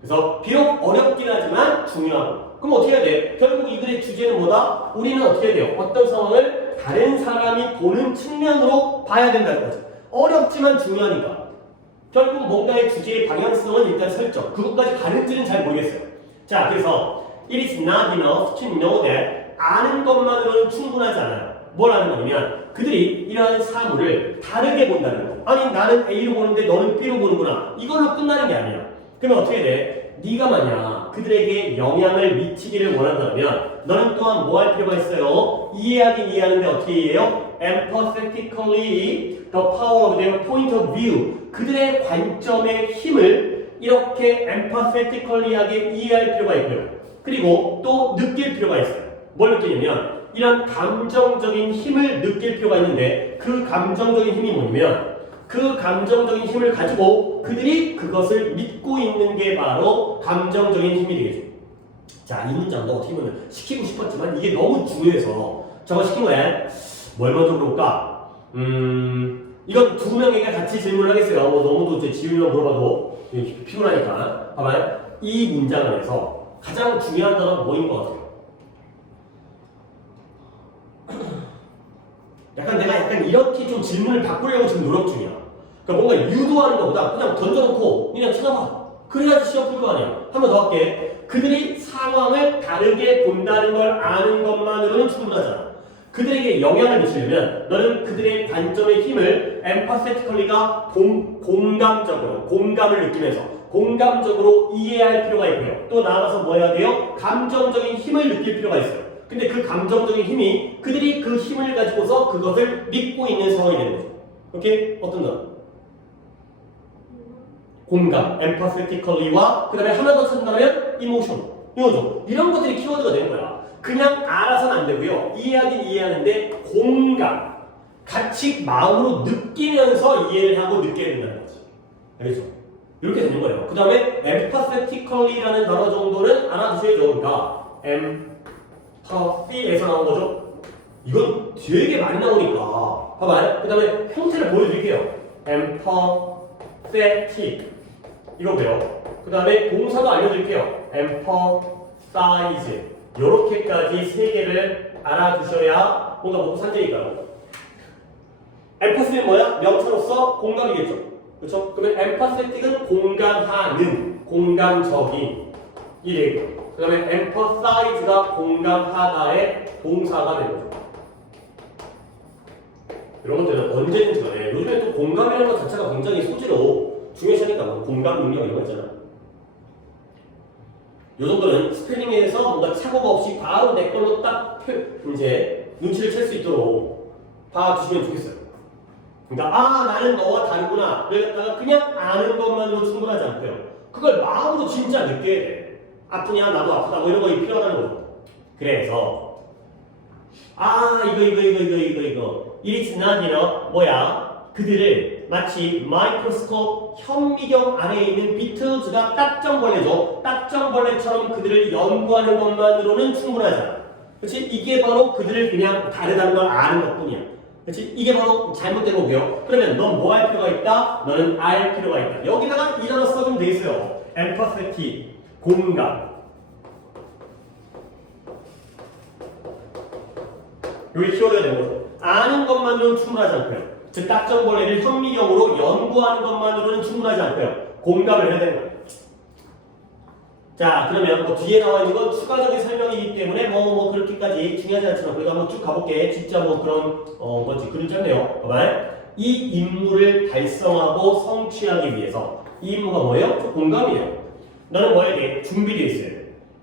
그래서 비록 어렵긴 하지만 중요하고 그럼 어떻게 해야 돼? 결국 이 글의 주제는 뭐다? 우리는 어떻게 해야 돼요? 어떤 상황을 다른 사람이 보는 측면으로 봐야 된다는 거죠. 어렵지만 중요하니까 결국 뭔가의 주제의 방향성은 일단 설정. 그것까지 가는지는 잘 모르겠어요. 자, 그래서 it is not enough to know that 아는 것만으로는 충분하지 않아요. 뭘 아는 거냐면 그들이 이러한 사물을 다르게 본다는 거. 아니 나는 A로 보는데 너는 B로 보는구나. 이걸로 끝나는 게 아니야. 그러면 어떻게 돼? 네가 만약 그들에게 영향을 미치기를 원한다면 너는 또한 뭐 할 필요가 있어요? 이해하긴 이해하는데 어떻게 이해해요? Empathetically the power of their point of view 그들의 관점의 힘을 이렇게 empathetically하게 이해할 필요가 있고요. 그리고 또 느낄 필요가 있어요. 뭘 느끼냐면 이런 감정적인 힘을 느낄 필요가 있는데 그 감정적인 힘이 뭐냐면 그 감정적인 힘을 가지고 그들이 그것을 믿고 있는 게 바로 감정적인 힘이 되겠죠. 자, 이 문장도 어떻게 보면 시키고 싶었지만 이게 너무 중요해서 저거 시킨 거야. 뭘 먼저 물어볼까? 이건 두 명에게 같이 질문을 하겠어요. 너무도 이제 지훈이만 물어봐도 피곤하니까. 봐봐요. 이 문장 안에서 가장 중요한 단어는 뭐인 것 같아요? 내가 약간 이렇게 좀 질문을 바꾸려고 지금 노력 중이야. 그러니까 뭔가 유도하는 것보다 그냥 던져놓고 그냥 찾아봐. 그래야지 시험 풀 거 아니야. 한 번 더 할게. 그들이 상황을 다르게 본다는 걸 아는 것만으로는 충분하잖아. 그들에게 영향을 미치려면 너는 그들의 관점의 힘을 empathetically가 공감적으로, 공감을 느끼면서 공감적으로 이해할 필요가 있고요. 또 나아가서 뭐 해야 돼요? 감정적인 힘을 느낄 필요가 있어요. 근데 그 감정적인 힘이 그들이 그 힘을 가지고서 그것을 믿고 있는 상황이 되는 거죠. 오케이? 어떤 거? 공감, empathetically와 그 다음에 하나 더 찾는다면 emotion, 이거죠. 이런 것들이 키워드가 되는 거야. 그냥 알아서는 안 되고요. 이해하긴 이해하는데 공감, 같이 마음으로 느끼면서 이해를 하고 느껴야 된다는 거지. 알겠죠? 이렇게 되는 거예요. 그 다음에 empathetically라는 단어 정도는 알아두셔야죠. 그러니까 empathy에서 나온 거죠. 이건 되게 많이 나오니까 봐봐요. 그 다음에 형태를 보여드릴게요. empathetic 이거고요. 그 다음에 동사도 알려드릴게요. empathize 요렇게까지 세 개를 알아두셔야 뭔가 먹고 산다니까요. empathy는 뭐야? 명사로서 공감이겠죠. 그렇죠? 그러면 empathetic은 공감하는, 공감적인 이래요. 그 다음에 empathize가 공감하다의 동사가 되는 거죠. 이런 것들은 언제든지 간에 요즘에 또 공감이라는 것 자체가 굉장히 소재로 중요시하니까 뭐 공감 능력 이런 거 있잖아. 요 정도는 스펠링에서 뭔가 착오가 없이 바로 내 걸로 딱 이제 눈치를 챌 수 있도록 봐주시면 좋겠어요. 그러니까 나는 너와 다르구나. 그러다가 그냥 아는 것만으로 충분하지 않고요. 그걸 마음으로 진짜 느껴야 돼. 아프냐 나도 아프다 뭐 이런 거 필요하다는 거죠. 그래서 이거 It's not 뭐야? 그들을 마치 마이크로스코프 현미경 아래에 있는 비틀즈가 딱정벌레죠. 딱정벌레처럼 그들을 연구하는 것만으로는 충분하잖아. 그렇지? 이게 바로 그들을 그냥 다르다는 걸 아는 것뿐이야. 그렇지? 이게 바로 잘못된 거고요. 그러면 넌 뭐 할 필요가 있다? 너는 알 필요가 있다. 여기다가 이 단어 써주면 되겠어요. empathetic, 공감. 여기 키워드가 되는 거죠. 아는 것만으로는 충분하지 않고요. 즉 딱정벌레를 현미경으로 연구하는 것만으로는 충분하지 않고요. 공감을 해야 되는 거예요. 자, 그러면 뭐 뒤에 나와 있는 건 추가적인 설명이기 때문에 뭐 그렇게까지 중요하지 않지만 그래도 한번 쭉 가볼게. 진짜 뭐 그런 뭐지 글을 짰네요. 봐봐요. 이 임무를 달성하고 성취하기 위해서 이 임무가 뭐예요? 공감이에요. 너는 뭐 해야 돼? 준비되어 있어요.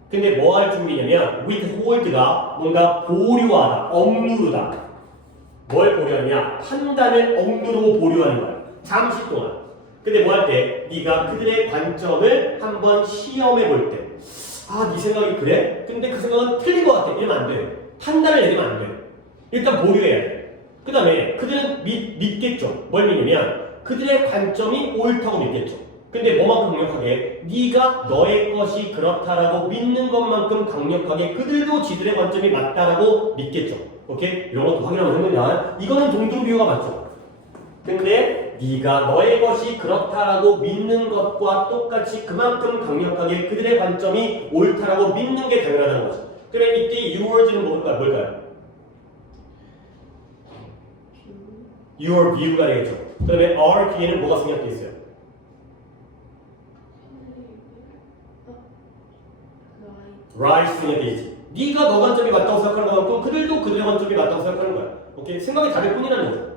근데 뭐 할 준비냐면 withhold가 뭔가 보류하다, 억누르다. 뭘 보류하냐? 판단을 억누르고 보류하는 거야. 잠시 동안. 근데 뭐 할 때? 네가 그들의 관점을 한번 시험해 볼 때. 아, 네 생각이 그래? 근데 그 생각은 틀린 것 같아. 이러면 안 돼. 판단을 내리면 안 돼. 일단 보류해야 돼. 그 다음에 그들은 믿겠죠. 뭘 믿냐면 그들의 관점이 옳다고 믿겠죠. 근데 뭐만큼 강력하게? 네가 너의 것이 그렇다라고 믿는 것만큼 강력하게 그들도 지들의 관점이 맞다라고 믿겠죠. 오케이? 이런 것도 확인하면 됩니다. 이거는 동등비유가 맞죠. 근데 네가 너의 것이 그렇다라고 믿는 것과 똑같이 그만큼 강력하게 그들의 관점이 옳다라고 믿는 게 당연하다는 거죠. 그래 이때 your's는 뭘까요? your view가 되겠죠. 그다음에 our 뒤에는 뭐가 생략돼 있어요? right 생략돼 있지. 네가 너 관점이 맞다고 생각하는 것만큼 그들도 그들의 관점이 맞다고 생각하는 거야. 오케이? 생각이 다를 뿐이라는 거죠.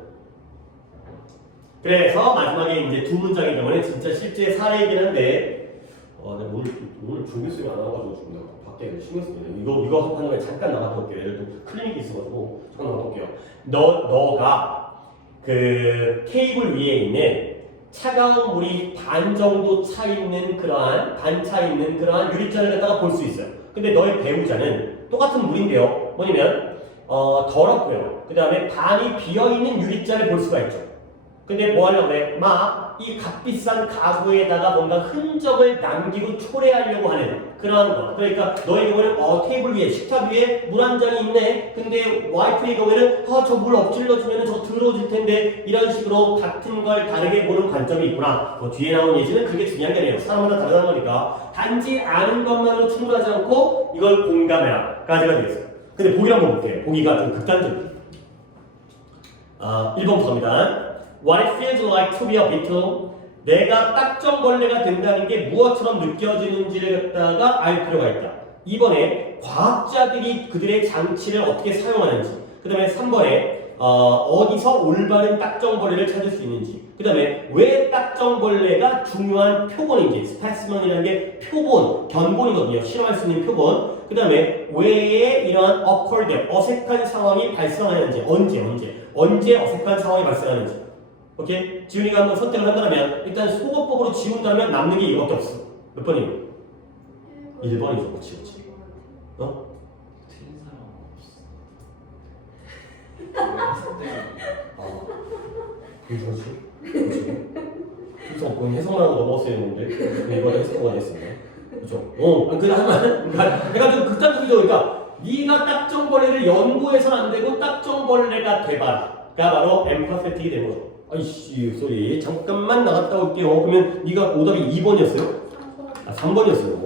그래서 마지막에 이제 두 문장의 경우는 진짜 실제 사례이긴 한데 내가 오늘 준비수가 안 와가지고 지금 내가 밖에 신경 쓰네. 이거 하는 거에 잠깐 나갔다 올게요. 예를 들어 클리닉이 있어가지고 잠깐 나갔다 올게요. 너가 그 테이블 위에 있는 차가운 물이 반 정도 차 있는 그러한 유리잔을 갖다가 볼 수 있어요. 근데 너의 배우자는 똑같은 물인데요. 뭐냐면 더럽고요. 그 다음에 반이 비어있는 유리잔을 볼 수가 있죠. 근데 뭐 하려고 해? 이 값비싼 가구에다가 뭔가 흔적을 남기고 초래하려고 하는 그런 거. 그러니까 너의 경우는 테이블 위에 식탁 위에 물 한 잔이 있네. 근데 와이프의 경우에는 저 물 엎질러주면 저거 더러워질 텐데 이런 식으로 같은 걸 다르게 보는 관점이 있구나. 뒤에 나온 예시는 그게 중요한 게 아니에요. 사람마다 다르다는 거니까 단지 아는 것만으로 충분하지 않고 이걸 공감해라 까지가 되겠어요. 근데 보기 한번 볼게요. 보기가 좀 극단적이에요. 1번 갑니다. What it feels like to be a beetle. 내가 딱정벌레가 된다는 게 무엇처럼 느껴지는지를 갖다가 알 필요가 있다. 2번에 과학자들이 그들의 장치를 어떻게 사용하는지. 그 다음에 3번에 어디서 올바른 딱정벌레를 찾을 수 있는지. 그 다음에 왜 딱정벌레가 중요한 표본인지. 스페시먼이라는 게 표본, 견본이거든요. 실험할 수 있는 표본. 그 다음에 왜 이러한 awkward, 어색한 상황이 발생하는지. 언제 어색한 상황이 발생하는지. 오케이? 지훈이가 한번 선택을 한다면 일단 소거법으로 지운다면 남는 게 이거밖에 없어. 몇 번이에요? 1번이죠. 그치. 틀린 사람 없어. 그렇지. 그래서 거의 해석만 하고 넘어갔어야 했는데 이번에 해석만 했었네. 그렇죠? 그러니까 좀 극단적이죠. 그러니까 네가 딱정벌레를 연구해서는 안 되고 딱정벌레가 돼봐라. 가 바로 엠파세틱이 되는 거죠. 아이씨, 소리. 잠깐만 나갔다 올게요. 그러면 네가 오답이 2번이었어요? 3번이었어요.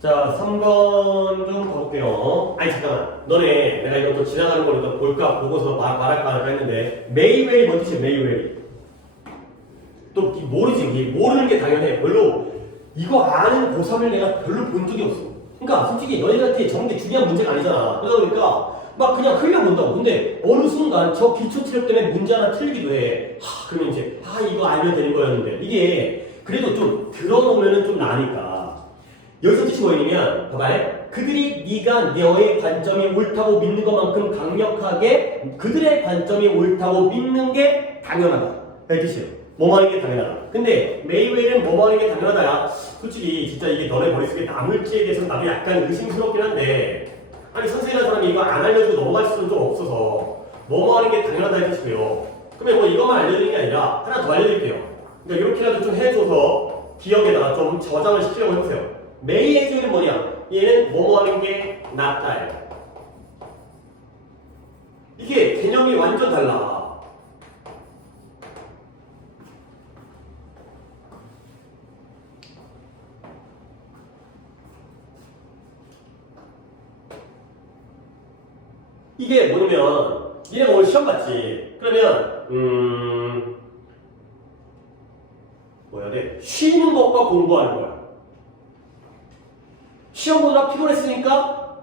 자, 3번 좀 가볼게요. 아니, 잠깐만. 너네, 내가 이거 또 지나가는 거니까 볼까, 보고서 말할까 할까 했는데, 메이웰이 뭔 뜻이야, 메이웰이? 또, 모르지. 모르는 게 당연해. 별로, 이거 아는 고3을 내가 별로 본 적이 없어. 그러니까, 솔직히 너희들한테 정말 중요한 문제가 아니잖아. 그러다 보니까, 막 그냥 흘려본다고. 근데, 어느 순간 저 기초체력 때문에 문제 하나 틀리기도 해. 그러면 이제, 이거 알면 되는 거였는데. 이게, 그래도 좀 들어놓으면 좀 나으니까. 여기서 뜻이 뭐냐면, 봐봐요. 그들이 네가 너의 관점이 옳다고 믿는 것만큼 강력하게 그들의 관점이 옳다고 믿는 게 당연하다. 이 뜻이에요. 뭐뭐 하는 게 당연하다. 근데 메이웰은 뭐뭐 하는 게 당연하다야. 솔직히 진짜 이게 너네 머릿속에 남을지에 대해서는 나도 약간 의심스럽긴 한데 아니 선생이라는 사람이 이거 안 알려주고 넘어갈 수는 좀 없어서 뭐뭐 하는 게 당연하다 이 뜻이고요. 그러면 뭐 이것만 알려드리는 게 아니라 하나 더 알려드릴게요. 그러니까 이렇게라도 좀 해줘서 기억에다가 좀 저장을 시키려고 해보세요. 메이웰은 뭐냐? 얘는 뭐뭐 하는 게 낫다예요. 이게 개념이 완전 달라. 이게 뭐냐면 니네가 오늘 시험 봤지? 그러면 뭐 해야 돼? 쉬는 것과 공부하는 거야. 시험 보느라 피곤했으니까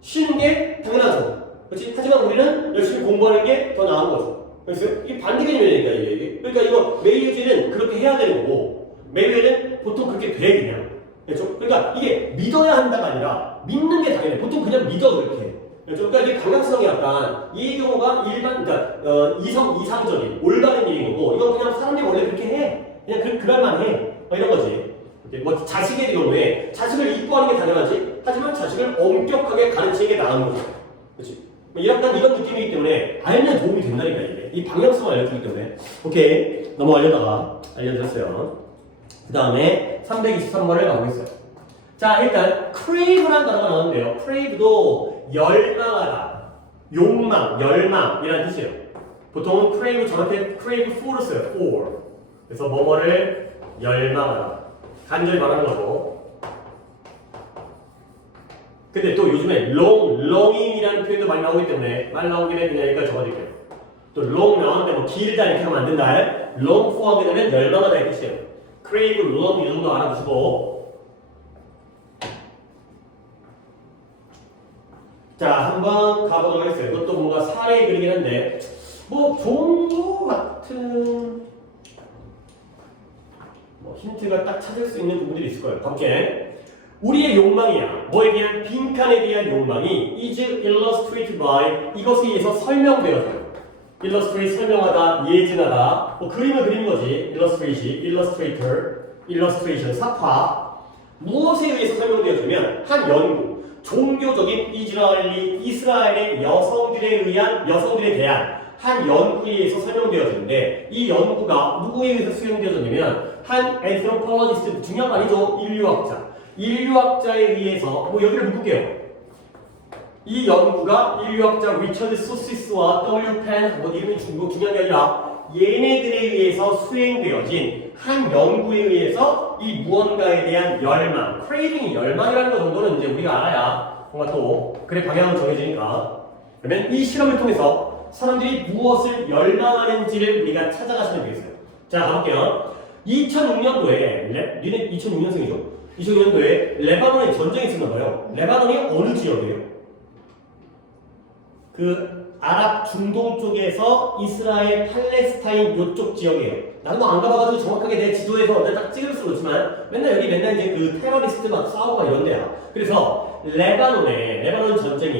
쉬는 게 당연하죠. 그렇지? 하지만 우리는 열심히 공부하는 게 더 나은 거죠. 그래서 이게 반대 개념이니까 이게. 그러니까 이거 메이웰은 그렇게 해야 되는 거고 메이웰은 보통 그렇게 돼 그냥. 그렇죠? 그러니까 이게 믿어야 한다가 아니라 믿는 게 당연해. 보통 그냥 믿어 그렇게. 그렇죠? 그러니까 이게 방향성이 약간 이 경우가 일반 그러니까 이상적인 올바른 일인 거고 이건 그냥 사람들이 원래 그렇게 해. 그냥 그럴만 해. 이런 거지. 뭐 자식의 경우에 자식을 이뻐하는 게 당연하지. 하지만 자식을 엄격하게 가르치는 게 나은 거죠. 그렇지? 약간 이런 느낌이기 때문에 알면 도움이 된다니까 이게. 이 방향성을 알려주기 때문에. 오케이. 넘어가려다가 알려드렸어요. 그 다음에 323번을 가보겠어요. 자 일단 crave라는 단어가 나오는데요. crave도 열망하다, 욕망, 열망이라는 뜻이에요. 보통은 crave 저한테 crave for를 써요. for. 그래서 뭐뭐를 열망하다. 간절히 말하는 거고. 근데 또 요즘에 longing이라는 표현도 많이 나오기 때문에 말 나온 김에 그냥 여기까지 적어드릴게요. 또 long 나오는데 뭐 길다 이렇게 하면 안 된다. long for 하게 되면 열망하다 이 뜻이에요. crave, long 이 정도 알아두시고. 자 한번 가보도록 하겠어요. 이것도 뭔가 사례 그리긴 한데 뭐 좋은 거 같은 힌트가 딱 찾을 수 있는 부분들이 있을 거예요. 함께 우리의 욕망이야. 뭐에 대한 빈칸에 대한 욕망이 is illustrated by 이것에 의해서 설명되어져요. illustrate 설명하다, 예진하다. 뭐 그림을 그리는 거지. illustration 삭화. 무엇에 의해서 설명되어지면 한 연구, 종교적인 이스라엘의 여성들에 대한 한 연구에 의해서 설명되어지는데 이 연구가 누구에 의해서 수행되어졌냐면 한 anthropologist 중요한 거 아니죠? 인류학자에 의해서 뭐 여기를 묶을게요. 이 연구가 인류학자 리처드 소시스와 W. 펜 뭐 이름이 중요한 게 아니라 얘네들에 의해서 수행되어진 한 연구에 의해서 이 무언가에 대한 열망, craving이 열망이라는 거 정도는 이제 우리가 알아야 뭔가 또 그래 방향은 정해지니까. 그러면 이 실험을 통해서 사람들이 무엇을 열망하는지를 우리가 찾아가시면 되겠어요. 자, 가볼게요. 2006년도에, 니네 2006년생이죠? 2006년도에 레바논에 전쟁이 있었나봐요. 레바논이 어느 지역이에요? 그 아랍 중동 쪽에서 이스라엘, 팔레스타인 요쪽 지역이에요. 나도 안 가봐가지고 정확하게 내 지도에서 딱 찍을 수는 없지만 맨날 이제 그 테러리스트 막 싸우고 막 이런 데야. 그래서 레바논 전쟁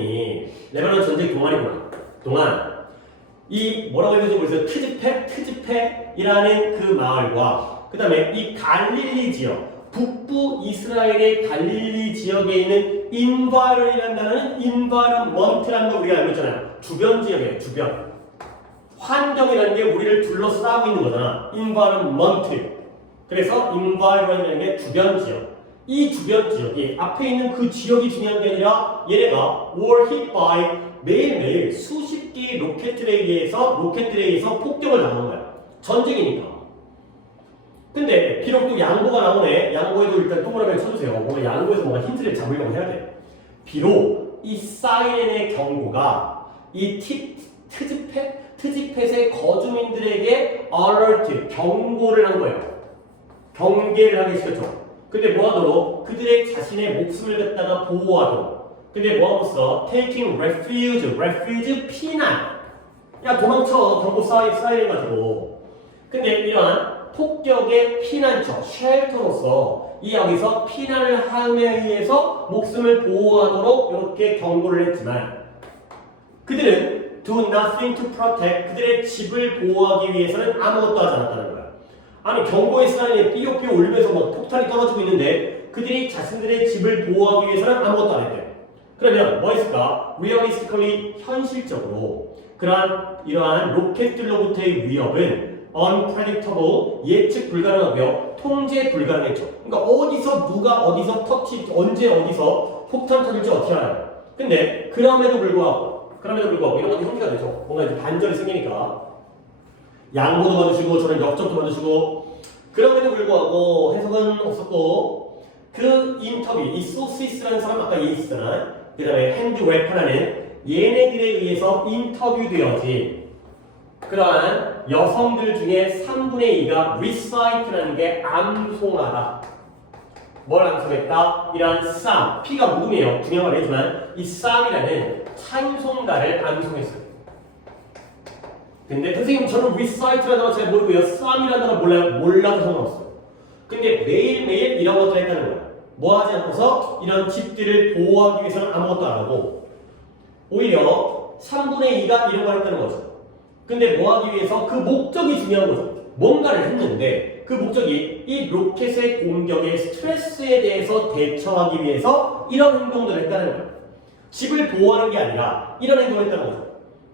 동안 이 뭐라고 읽는지 모르겠어요. 트즈페이라는 그 마을과 그 다음에 이 갈릴리 지역, 북부 이스라엘의 갈릴리 지역에 있는 인바이런이라는 단어는 인바이런먼트라는 거 우리가 알고 있잖아요. 주변 지역이에요. 주변. 환경이라는 게 우리를 둘러싸고 있는 거잖아. 인바이런먼트. 그래서 인바이런이라는 게 주변 지역. 이 주변 지역이 앞에 있는 그 지역이 중요한 게 아니라 얘네가 were hit by 매일매일 수십 개의 로켓들에 의해서 폭격을 당하는 거야. 전쟁이니까. 근데 비록 또 양보가 나오네. 양보에도 일단 동그라미를 쳐주세요. 뭔가 양보에서 뭔가 힌트를 잡으려고 해야 돼. 비록 이 사이렌의 경고가 이 트지펫의 거주민들에게 alert, 경고를 한 거예요. 경계를 하게 시켰죠. 근데 뭐하도록? 그들의 자신의 목숨을 갖다가 보호하도록. 근데 뭐하고 써? Taking refuge, 피난. 야 도망쳐, 경고 사이렌 가지고. 근데 이러한 폭격의 피난처, 쉘터로서 이 여기서 피난을 함에 의해서 목숨을 보호하도록 이렇게 경고를 했지만 그들은 do nothing to protect 그들의 집을 보호하기 위해서는 아무것도 하지 않았다는 거야. 아니 경고의 사인에 삐요삐요 울면서 막 폭탄이 떨어지고 있는데 그들이 자신들의 집을 보호하기 위해서는 아무것도 안 했대. 그러면 뭐 했을까? realistically 현실적으로 이러한 로켓들로부터의 위협은 unpredictable 예측 불가능하고요 통제 불가능했죠. 그러니까 어디서 누가 어디서 터치 언제 어디서 폭탄 터질지 어떻게 알아요? 근데 그럼에도 불구하고 이런 것도 형태가 되죠. 뭔가 이제 반전이 생기니까 양보도 받으시고 저는 역적도 받으시고 그럼에도 불구하고 해석은 없었고 그 인터뷰 이 소시스라는 사람 아까 얘기했잖아. 그 다음에 핸드 웨퍼라는 얘네들에 의해서 인터뷰되어진 그러한 여성들 중에 3분의 2가 recite라는 게 암송하다. 뭘 암송했다? 이러한 쌈, P가 묵음이에요. 중요한 걸 알지만 이 쌈이라는 찬송가를 암송했어요. 근데 선생님 저는 recite라는 단어 잘 모르고요. 쌈이라는 단어 몰라요? 몰라도 상관없어요. 근데 매일매일 이런 것들을 했다는 거예요. 뭐 하지 않고서 이런 집들을 보호하기 위해서는 아무것도 안 하고 오히려 3분의 2가 이런 걸 했다는 거죠. 근데 뭐 하기 위해서 그 목적이 중요한 거죠. 뭔가를 했는데 그 목적이 이 로켓의 공격의 스트레스에 대해서 대처하기 위해서 이런 행동들을 했다는 거예요. 집을 보호하는 게 아니라 이런 행동을 했다는 거죠.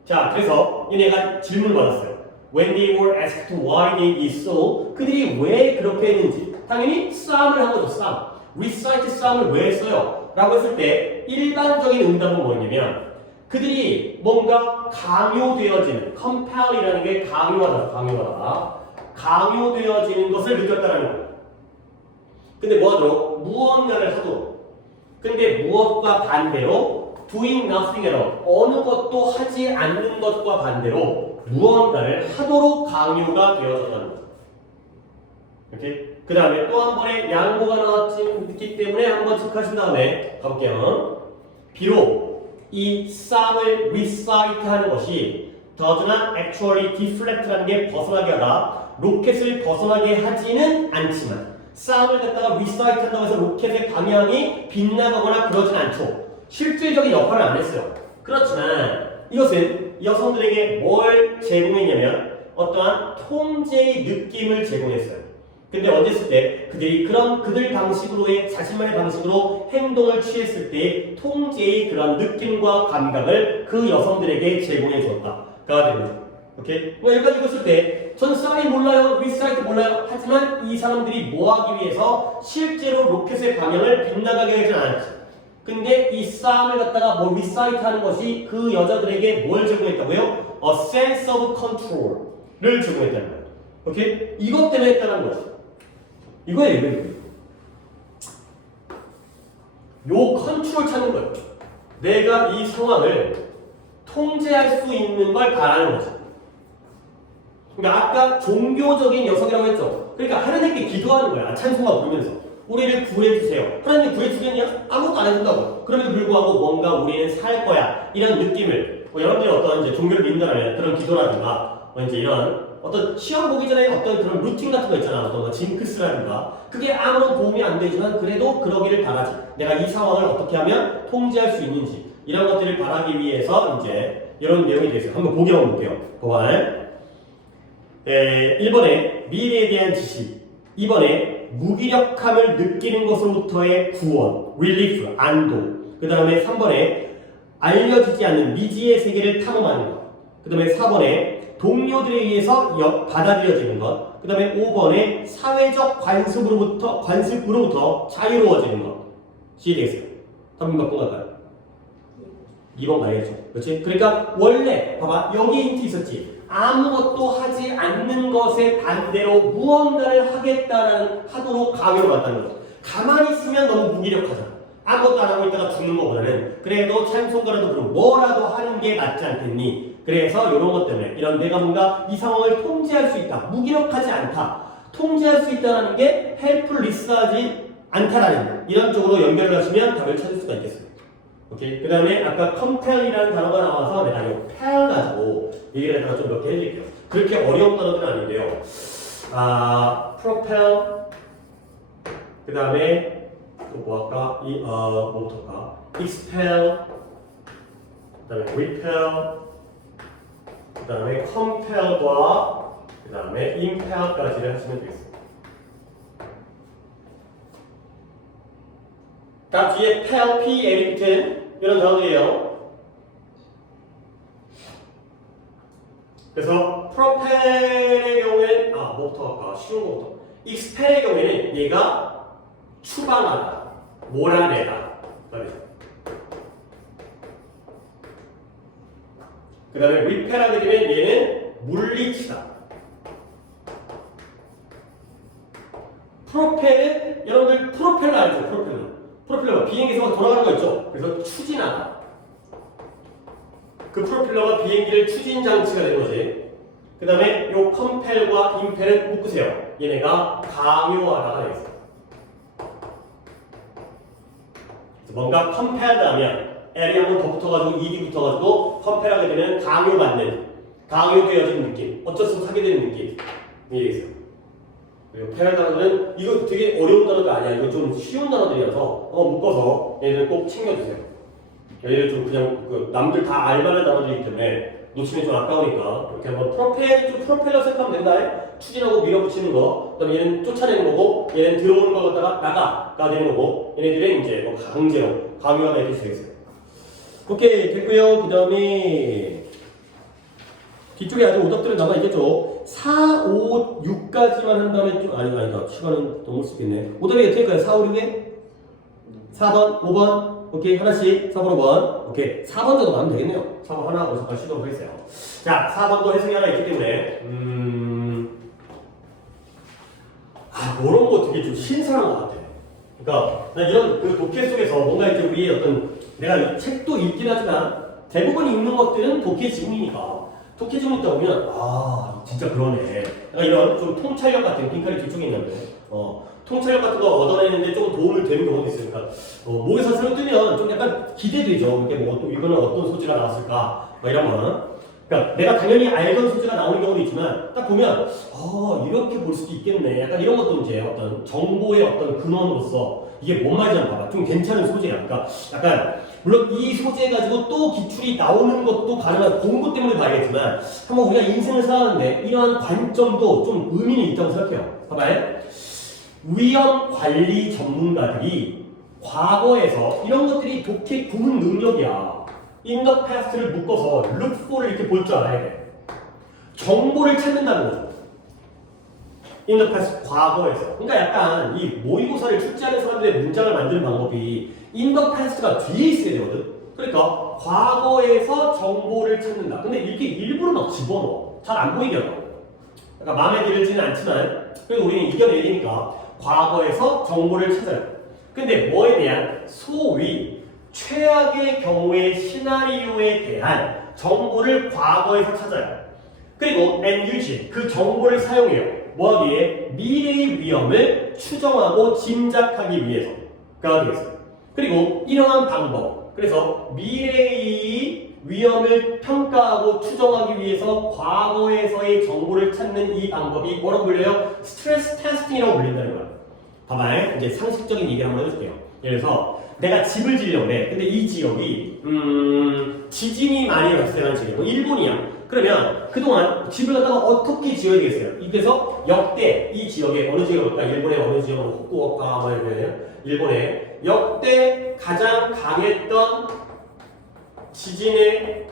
자, 그래서 얘네가 질문을 받았어요. When they were asked why they did so, 그들이 왜 그렇게 했는지 당연히 싸움을 한 거죠. 싸움. recite 싸움을 왜 했어요? 라고 했을 때 일반적인 응답은 뭐냐면 그들이 뭔가 강요되어지는 compel이라는 게 강요되어지는 것을 느꼈다는 거예요. 근데 뭐 하도록? 무언가를 하도록. 근데 무엇과 반대로 doing nothing at all 어느 것도 하지 않는 것과 반대로 무언가를 하도록 강요가 되어졌다는 거죠. 이렇게 그 다음에 또 한 번의 양보가 나왔기 때문에 한번 체크하신 다음에 가볼게요. 비록 이 쌈을 recite 하는 것이 does not actually deflect라는 게 벗어나게 하다 로켓을 벗어나게 하지는 않지만 쌈을 갖다가 recite 한다고 해서 로켓의 방향이 빗나가거나 그러진 않죠. 실질적인 역할을 안 했어요. 그렇지만 이것은 여성들에게 뭘 제공했냐면 어떠한 통제의 느낌을 제공했어요. 근데 언제 했을 때 그들이 그들 방식으로의 자신만의 방식으로 행동을 취했을 때 통제의 그런 느낌과 감각을 그 여성들에게 제공해 주었다가 되는 거죠. 오케이? 뭐 여기까지 읽었을 때 전 쌈이 몰라요, 리사이트 몰라요. 하지만 이 사람들이 뭐 하기 위해서 실제로 로켓의 방향을 빗나가게 하진 않았지. 근데 이 쌈을 갖다가 뭐 리사이트 하는 것이 그 여자들에게 뭘 제공했다고요? A sense of control를 제공했다는 거예요. 오케이? 이것 때문에 했다는 거죠. 이거예요, 이거예요. 요 컨트롤 찾는 거예요. 내가 이 상황을 통제할 수 있는 걸 바라는 거죠. 그러니까 아까 종교적인 여성이라고 했죠. 그러니까 하나님께 기도하는 거야. 찬송가 부르면서. 우리를 구해주세요. 하나님 구해주겠냐? 아무것도 안 해준다고. 그럼에도 불구하고 뭔가 우리는 살 거야. 이런 느낌을. 여러분들이 어떤 이제 종교를 믿는다면 그런 기도라든가 이제 이런 어떤 시험 보기 전에 어떤 그런 루틴 같은 거 있잖아. 어떤 징크스라든가. 그게 아무런 도움이 안 되지만 그래도 그러기를 바라지. 내가 이 상황을 어떻게 하면 통제할 수 있는지. 이런 것들을 바라기 위해서 이제 이런 내용이 되어 있어요. 한번 보기 한번 볼게요. 보관. 1번에 미래에 대한 지식. 2번에 무기력함을 느끼는 것으로부터의 구원. relief, 안도. 그 다음에 3번에 알려지지 않는 미지의 세계를 탐험하는 것. 그 다음에 4번에 동료들에 의해서 받아들여지는 것. 그 다음에 5번에 사회적 관습으로부터 자유로워지는 것이 되겠어요. 한번 바꿔 갈까요? 2번 가야죠. 그렇지? 그러니까 원래 봐봐 여기 힌트 있었지. 아무것도 하지 않는 것에 반대로 무언가를 하도록 강요를 받다는 거죠. 가만히 있으면 너무 무기력하잖아. 아무것도 안 하고 있다가 죽는 것보다는 그래도 찬송가라도 그럼 뭐라도 하는 게 낫지 않겠니? 그래서 이런 것 때문에 이런 내가 뭔가 이 상황을 통제할 수 있다. 무기력하지 않다. 통제할 수 있다는 게 헬플리스하지 않다라는 이런 쪽으로 연결을 하시면 답을 찾을 수가 있겠습니다. 오케이. 그 다음에 아까 compel이라는 단어가 나와서 내가 이 pel 가지고 얘기를 해다가 좀 몇 개 해드릴게요. 그렇게 어려운 단어들은 아닌데요. propel 그 다음에 또 뭐 할까? 뭐부터 할까? expel 그 다음에 repel 그 다음에 compel과 그 다음에 impel까지를 하시면 되겠습니다. 다 뒤에 pel, p, l, 이런 단어들이에요. 그래서 propel의 경우에는 뭐부터 할까? 쉬운 거부터. expel의 경우에는 얘가 추방하다, 몰아내다. 그 다음에 repel하게 되면 얘는 물리치다. 프로펠은 여러분들 프로펠러 알죠? 프로펠러가 비행기에서 돌아가는 거 있죠? 그래서 추진하다. 그 프로펠러가 비행기를 추진 장치가 된 거지. 그 다음에 요 컴펠과 임펠은 묶으세요. 얘네가 강요하다가 되겠어요. 뭔가 컴펠다 하면 L이 한 번 더 붙어가지고 ED 붙어가지고 컴펠하게 되면 강요받는, 강요되어지는 느낌, 어쩔 수 없이 하게 되는 느낌이 되겠어요. 그리고 페랄 단어들은 이거 되게 어려운 단어가 아니야. 이거 좀 쉬운 단어들이라서 한번 묶어서 얘를 꼭 챙겨주세요. 얘를 좀 그냥 남들 다 알만한 단어들이기 때문에 놓치면 좀 아까우니까 이렇게 한번 좀 프로펠러 생각하면 된다. 추진하고 밀어붙이는 거, 그다음에 얘는 쫓아내는 거고, 얘는 들어오는 거 갖다가 나가가 되는 거고, 얘네들은 이제 뭐 강제로 강요하다 이렇게 되겠어요. 오케이 됐고요. 그 다음에 뒤쪽에 아직 오답들은 남아 있겠죠. 4, 5, 6까지만 한 다음에 좀 아니다. 시간은 넘을 수 있겠네. 오답이 어떻게 할까요? 4, 5, 6에 4번, 5번. 오케이 하나씩 4번, 5번. 오케이 4번 정도 하면 되겠네요. 4번 하나 하고 잠깐 시도를 하겠어요. 자 4번도 해석이 하나 있기 때문에 이런 거 되게 좀 신선한 것 같아. 그러니까 난 이런 그 독해 속에서 뭔가 이제 우리의 어떤 내가 책도 읽긴 하지만 대부분 읽는 것들은 독해 지문이니까 독해 지문 있다 보면 진짜 그러네. 약간 이런 좀 통찰력 같은 빈칸이 뒤쪽에 있는데 통찰력 같은 거 얻어내는데 좀 도움을 되는 경우도 있으니까 목에서 새로 뜨면 좀 약간 기대되죠. 이게 뭐 또 이거는 어떤 소지가 나왔을까 이런 거는. 그러니까 내가 당연히 알던 소지가 나오는 경우도 있지만 딱 보면 이렇게 볼 수도 있겠네. 약간 이런 것도 이제 어떤 정보의 어떤 근원으로서 이게 뭔 말인지 한번 봐봐. 좀 괜찮은 소재야. 그러니까 약간 물론 이 소재 가지고 또 기출이 나오는 것도 가능한 공부 때문에 봐야겠지만 한번 우리가 인생을 살아가는데 이러한 관점도 좀 의미는 있다고 생각해요. 봐봐요. 위험 관리 전문가들이 과거에서 이런 것들이 독해 구분 능력이야. in the past를 묶어서 look for를 이렇게 볼 줄 알아야 돼. 정보를 찾는다는 거죠. in the past, 과거에서. 그러니까 약간 이 모의고사를 출제하는 사람들의 문장을 만드는 방법이 in the past가 뒤에 있어야 되거든. 그러니까 과거에서 정보를 찾는다. 근데 이렇게 일부러 막 집어넣어. 잘 안 보이게 하고. 그러니까 마음에 들지는 않지만 그래도 우리는 이겨내야 되니까 과거에서 정보를 찾아요. 근데 뭐에 대한 소위 최악의 경우의 시나리오에 대한 정보를 과거에서 찾아요. 그리고 and use 그 정보를 사용해요. 뭐하기에? 미래의 위험을 추정하고 짐작하기 위해서가 되겠어요. 그리고 이러한 방법. 그래서 미래의 위험을 평가하고 추정하기 위해서 과거에서의 정보를 찾는 이 방법이 뭐라고 불려요? 스트레스 테스팅이라고 불린다는 거야. 봐봐요. 이제 상식적인 얘기 한번 해줄게요. 예를 들어서 내가 집을 지으려고 해. 근데 이 지역이 지진이 많이 발생하는 지역이고 일본이야. 그러면 그동안 집을 갖다가 어떻게 지어야 되겠어요? 그래서 역대 이 지역에 어느 지역을 볼까? 일본의 어느 지역으로 후쿠오카 뭐 이러면 일본의 역대 가장 강했던 지진의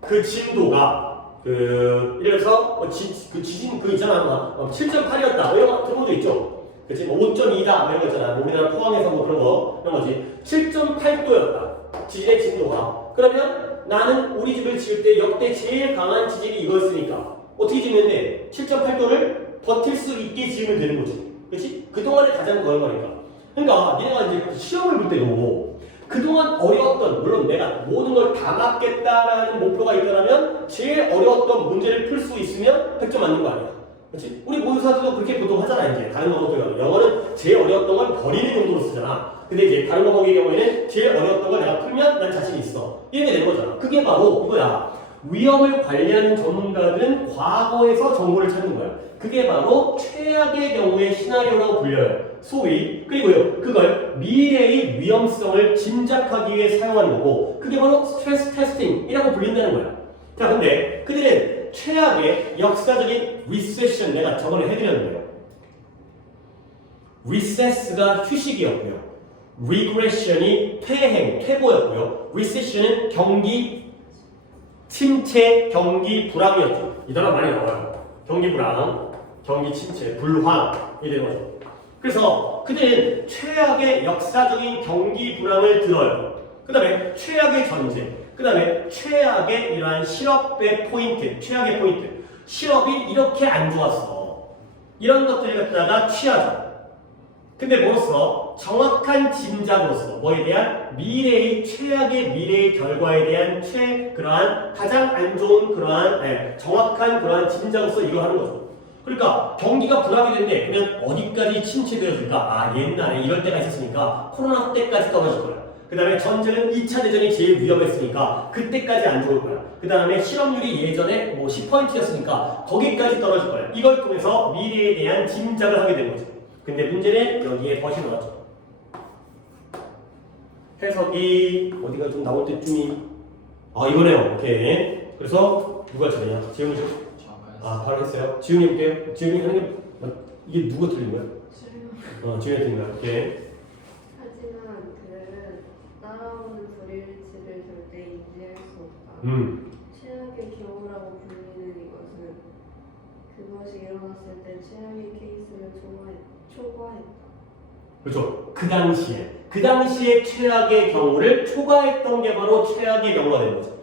그 진도가 예를 들어서 그 지진 그 있잖아 7.8이었다 이런 거 들어본 적 있죠? 그치? 5.2다 이런 거 있잖아. 우리나라 포항에서 뭐 그런 거 이런 거지. 7.8도였다. 지진의 진도가. 그러면 나는 우리 집을 지을 때 역대 제일 강한 지진이 이거였으니까 어떻게 지는데 7.8도를 버틸 수 있게 지으면 되는 거지. 그치? 그동안에 가장 그런 거니까. 그러니까 니네가 이제 시험을 볼 때도 그동안 어려웠던, 물론 내가 모든 걸 다 맞겠다라는 목표가 있다면 제일 어려웠던 문제를 풀 수 있으면 100점 맞는 거 아니야. 그렇지? 우리 모의고사도 그렇게 보통 하잖아. 이제 다른 과목들 영어는 제일 어려웠던 걸 버리는 용도로 쓰잖아. 근데 이제 다른 과목의 경우에는 제일 어려웠던 걸 내가 풀면 난 자신 있어. 이렇게 된 거잖아. 그게 바로 이거야. 위험을 관리하는 전문가들은 과거에서 정보를 찾는 거야. 그게 바로 최악의 경우의 시나리오라고 불려요. 소위 그리고요 그걸 미래의 위험성을 짐작하기 위해 사용하는 거고 그게 바로 스트레스 테스팅이라고 불린다는 거야. 자 근데 그들은 최악의 역사적인 리세션 내가 저번에 해드렸는데요. 리세스가 휴식이었고요. 리그레션이 퇴보였고요. 리세션은 경기 침체, 경기 불황이었죠. 이 단어 많이 나와요. 경기 불황, 경기 침체, 불황이 되는 거죠. 그래서 그들은 최악의 역사적인 경기 불황을 들어요. 그 다음에 최악의 전쟁, 그 다음에 최악의 이러한 실업의 포인트, 최악의 포인트. 실업이 이렇게 안 좋았어. 이런 것들을 갖다가 취하죠. 근데 뭐로써 정확한 짐작으로서 뭐에 대한 미래의 최악의 미래의 결과에 대한 그러한 가장 안 좋은 그러한 정확한 그러한 짐작으로서 이걸 하는 거죠. 그러니까 경기가 불황이 됐는데 그러면 어디까지 침체되어질까? 아 옛날에 이럴 때가 있었으니까 코로나 때까지 떨어질 거야. 그 다음에 전쟁은 2차 대전이 제일 위험했으니까 그때까지 안 좋을 거야. 그 다음에 실업률이 예전에 뭐 10%였으니까 거기까지 떨어질 거야. 이걸 통해서 미래에 대한 짐작을 하게 되는 거죠. 근데 문제는 여기에 벗이 나왔죠. 해석이 어디가 좀 나올 때쯤이 이거네요. 오케이. 그래서 누가 잘했냐? 지훈이 좀. 바로 했어요. 지훈이 볼게요. 지훈이 하는 게 이게 누가 틀린 거야? 지훈이 틀린 거야. 오케이. 하지만 그들은 따라오는 불일치를 절대 인지할 수 없다. 최악의 경우라고 불리는 이것은 그것이 일어났을 때 최악의 케이스를 초과했다. 그렇죠. 그 당시에 최악의 경우를 초과했던 게 바로 최악의 경우가 되는 거죠.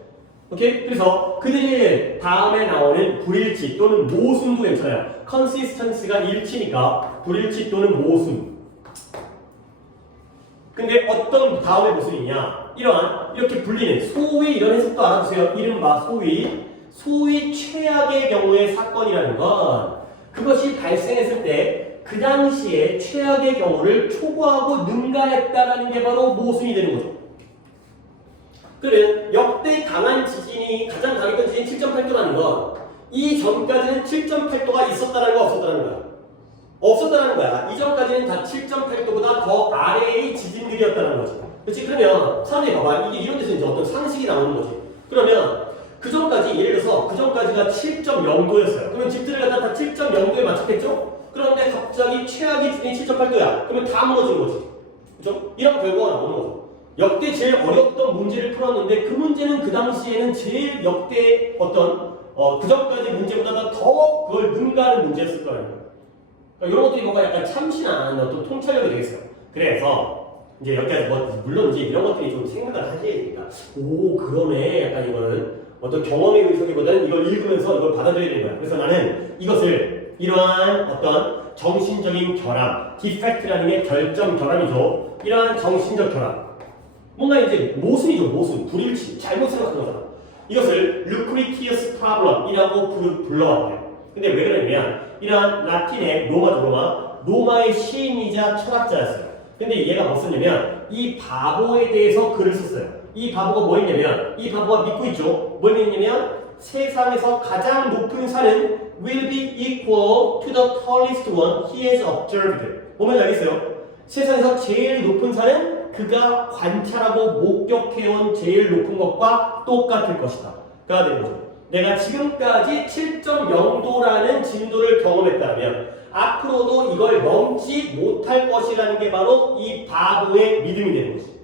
오케이? 그래서 그들이 다음에 나오는 불일치 또는 모순도 괜찮아요. consistency가 일치니까 불일치 또는 모순. 근데 어떤 다음에 모순이냐? 이렇게 불리는 소위 이런 해석도 알아두세요. 이른바 소위 최악의 경우의 사건이라는 건 그것이 발생했을 때 그 당시에 최악의 경우를 초과하고 능가했다라는 게 바로 모순이 되는 거죠. 그래 역대 강한 지진이 가장 강했던 지진이 7.8도라는 건 이전까지는 7.8도가 있었다는 거 없었다는 거야. 없었다는 거야. 이전까지는 다 7.8도보다 더 아래의 지진들이었다는 거지. 그렇지? 그러면 사람들이 봐봐. 이게 이런 데서 이제 어떤 상식이 나오는 거지. 그러면 그 전까지 예를 들어서 그 전까지가 7.0도였어요. 그러면 집들을 갖다 다 7.0도에 맞췄겠죠? 그런데 갑자기 최악의 지진이 7.8도야. 그러면 다 무너지는 거지. 그렇죠? 이런 결과가 나오는 거죠. 역대 제일 어려웠던 문제를 풀었는데 그 문제는 그 당시에는 제일 역대 그 전까지 문제보다 더 그걸 능가하는 문제였을 거예요. 그러니까 이런 것들이 뭔가 약간 참신한 어떤 통찰력이 되겠어요. 그래서 이제 여기까지 물론 이제 이런 것들이 좀 생각을 하셔야 되니까 그러네. 약간 이거는 어떤 경험에 의해서기보다는 이걸 읽으면서 이걸 받아들여야 되는 거야. 그래서 나는 이것을 이러한 어떤 정신적인 결함, 디펙트라는 게 결점 결함이죠. 이러한 정신적 결함. 뭔가 이제 모순이죠. 모순, 불일치, 잘못 생각한 거잖아. 이것을 루크리티어스 프로블럼이라고 불러왔대요. 근데 왜 그러냐면 이러한 라틴의 로마의 시인이자 철학자였어요. 근데 얘가 뭐 썼냐면 이 바보에 대해서 글을 썼어요. 이 바보가 뭐 했냐면 이 바보가 믿고 있죠. 뭘 믿냐면 세상에서 가장 높은 산은 will be equal to the tallest one he has observed. 보면 알겠어요? 세상에서 제일 높은 산은 그가 관찰하고 목격해온 제일 높은 것과 똑같을 것이다. 가 되는 거죠. 내가 지금까지 7.0도라는 진도를 경험했다면 앞으로도 이걸 넘지 못할 것이라는 게 바로 이 바보의 믿음이 되는 거지.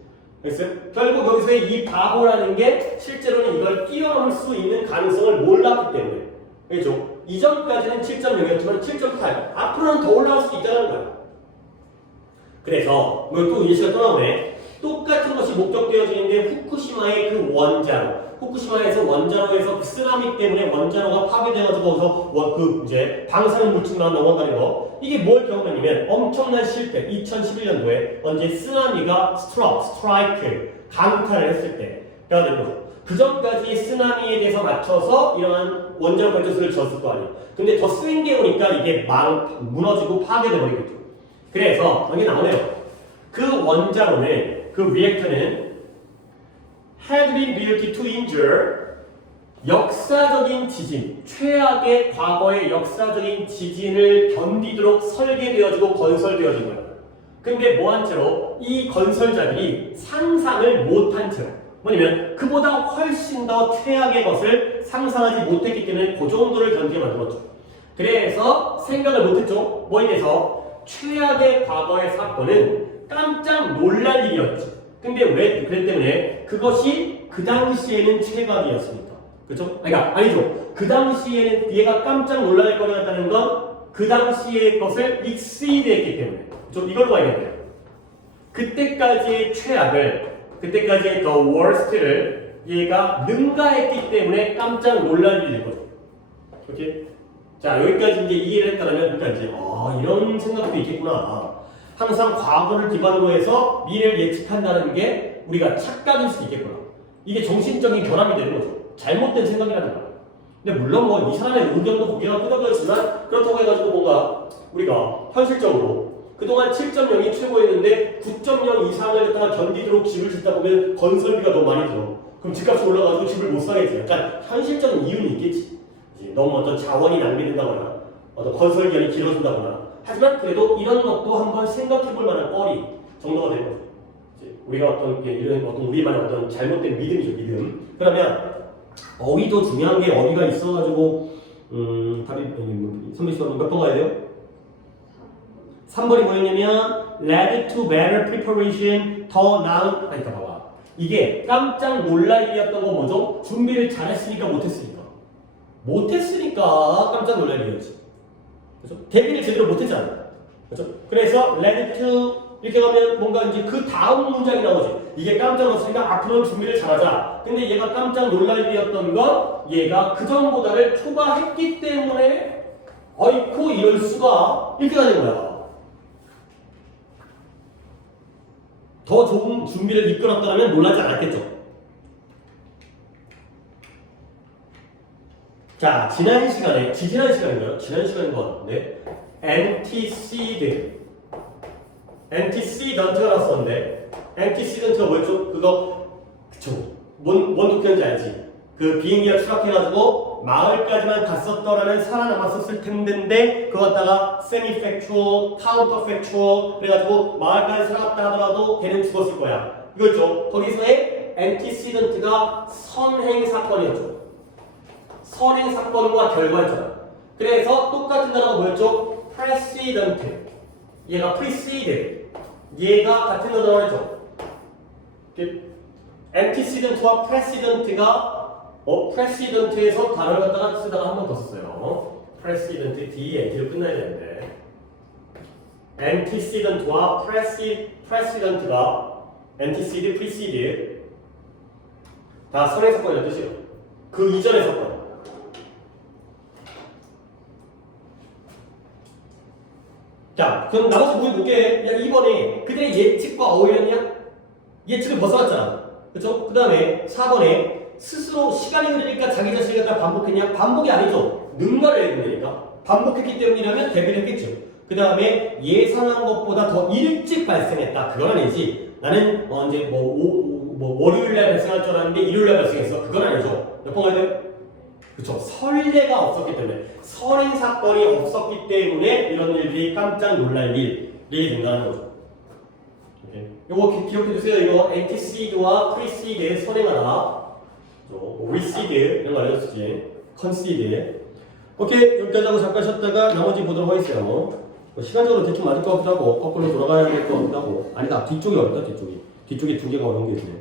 알겠어요? 결국 여기서의 이 바보라는 게 실제로는 이걸 뛰어넘을 수 있는 가능성을 몰랐기 때문에. 그렇죠? 이전까지는 7.0이었지만 7.8 앞으로는 더 올라갈 수 있다는 거야. 그래서 또 예시가 또 나오네. 똑같은 것이 목격되어지는데 후쿠시마의 그 원자로, 후쿠시마에서 원자로에서 그 쓰나미 때문에 원자로가 파괴돼가지고 거기서 그 이제 방사능 물질만 넘어가는 거, 이게 뭘 경험했냐면 엄청난 실패. 2011년도에 언제 쓰나미가 스트라이크 강타를 했을 때가 되는 거죠. 그 전까지 쓰나미에 대해서 맞춰서 이러한 원자로 발전소를 지었을 거 아니에요. 근데 더 센 게 오니까 이게 무너지고 파괴돼 버리겠죠. 그래서 여기 나오네요. 그 원자로는 그 리액터는 had been built to injure 역사적인 지진, 최악의 과거의 역사적인 지진을 견디도록 설계되어지고 건설되어진 거예요. 근데 뭐한 채로 이 건설자들이 상상을 못한 채로 뭐냐면 그보다 훨씬 더 최악의 것을 상상하지 못했기 때문에 그 정도를 견디게 만들었죠. 그래서 생각을 못했죠. 뭐에 대해서 최악의 과거의 사건은 깜짝 놀랄 일이었지. 근데 왜 그랬기 때문에 그것이 그 당시에는 최악이었습니까? 그렇죠? 그러니까 아니죠. 그 당시에는 얘가 깜짝 놀랄 거였다는 건 그 당시의 것을 exceed했기 때문에. 좀 이걸로 봐야 돼요. 그때까지의 최악을, 그때까지의 the worst를 얘가 능가했기 때문에 깜짝 놀랄 일인 거죠. 오케이? 자, 여기까지 이제 이해를 했다면, 그러니까 이제, 이런 생각도 있겠구나. 항상 과거를 기반으로 해서 미래를 예측한다는 게 우리가 착각일 수도 있겠구나. 이게 정신적인 결함이 되는 거죠. 잘못된 생각이라는 거야. 근데 물론 뭐 이 사람의 의견도 고개가 끄덕여지만 그렇다고 해가지고 뭔가 우리가 현실적으로 그동안 7.0이 최고였는데 9.0 이상을 갖다가 견디도록 집을 짓다 보면 건설비가 너무 많이 들어. 그럼 집값이 올라가지고 집을 못 사겠지. 약간 현실적인 이유는 있겠지. 너무 어떤 자원이 낭비된다거나 어떤 건설 기간이 길어진다거나. 하지만 그래도 이런 것도 한번 생각해볼 만한 거리 정도가 되는 거죠. 우리가 어떤 이런 어떤 우리만의 어떤 잘못된 믿음이죠, 믿음. 그러면 어휘도 중요한 게 어휘가 있어가지고 답이 선배 씨가 몇 번 가야 돼요? 3번이 뭐였냐면 led to better preparation, 더 나은 아니 봐봐 이게 깜짝 놀랄 일이었던 건 뭐죠? 준비를 잘했으니까 못했으니까 깜짝 놀랄 일이었지. 그렇죠? 대비를 제대로 못했잖아. 그렇죠? 그래서 led to 이렇게 가면 뭔가 이제 그 다음 문장이 나오지. 이게 깜짝 놀랐으니까 앞으로는 준비를 잘하자. 근데 얘가 깜짝 놀랄 일이었던 건 얘가 그 전보다를 초과했기 때문에 어이쿠 이럴 수가 이렇게 되는 거야. 더 좋은 준비를 이끌었다면 놀라지 않았겠죠. 자, 지난 시간인가요? 지난 시간인 것 같은데 antecedent가 나왔었는데 antecedent가 뭐였죠? 그거 그쵸 뭔 도쿄인지 알지? 그 비행기가 추락해가지고 마을까지만 갔었더라면 살아남았었을 텐데 그거 갖다가 semi-factual, counter-factual 그래가지고 마을까지 살아갔다 하더라도 걔는 죽었을 거야. 이거죠. 거기서의 antecedent가 선행 사건이었죠. 선행 사건과 결과였잖아. 그래서 똑같은 단어가 뭐였죠? precedent. 얘가 preceded. 얘가 같은 단어였죠. antecedent와 precedent가 precedent에서 단어를 갖다가 쓰다가 한 번 더 썼어요. precedent D로 끝나야 되는데 antecedent와 precedent가 antecede, precede 다 선행 사건이라는 뜻이에요. 그 이전의 사건. 자, 그럼 나머지 보기 볼게. 야, 2번에 그들의 예측과 어울렸냐? 예측을 벗어났잖아. 그쵸? 그 다음에 4번에 스스로 시간이 흐르니까 자기 자신이 갖다 반복했냐? 반복이 아니죠. 능가를 해야 되니까. 반복했기 때문이라면 대비를 했겠죠. 그 다음에 예상한 것보다 더 일찍 발생했다. 그건 아니지. 나는 이제 월요일날 발생할 줄 알았는데 일요일날 발생했어. 그건 아니죠. 몇 번 가야 돼요? 그쵸. 설레가 없었기 때문에. 선행 사건이 없었기 때문에 이런 일들이 깜짝 놀랄 일이 된다는 거죠. 오케이. 요거 기억해주세요. 이거 antecede와 precede에 선행하다. recede 이런 거 알려줬지. concede. 오케이. 여기까지 하고 잠깐 쉬었다가 나머지 보도록 하겠어요. 시간적으로 대충 맞을 것 같기도 하고 거꾸로 돌아가야 될 것 같기도 하고 아니다. 뒤쪽이 어렵다. 뒤쪽이 두 개가 어려운 게 있네.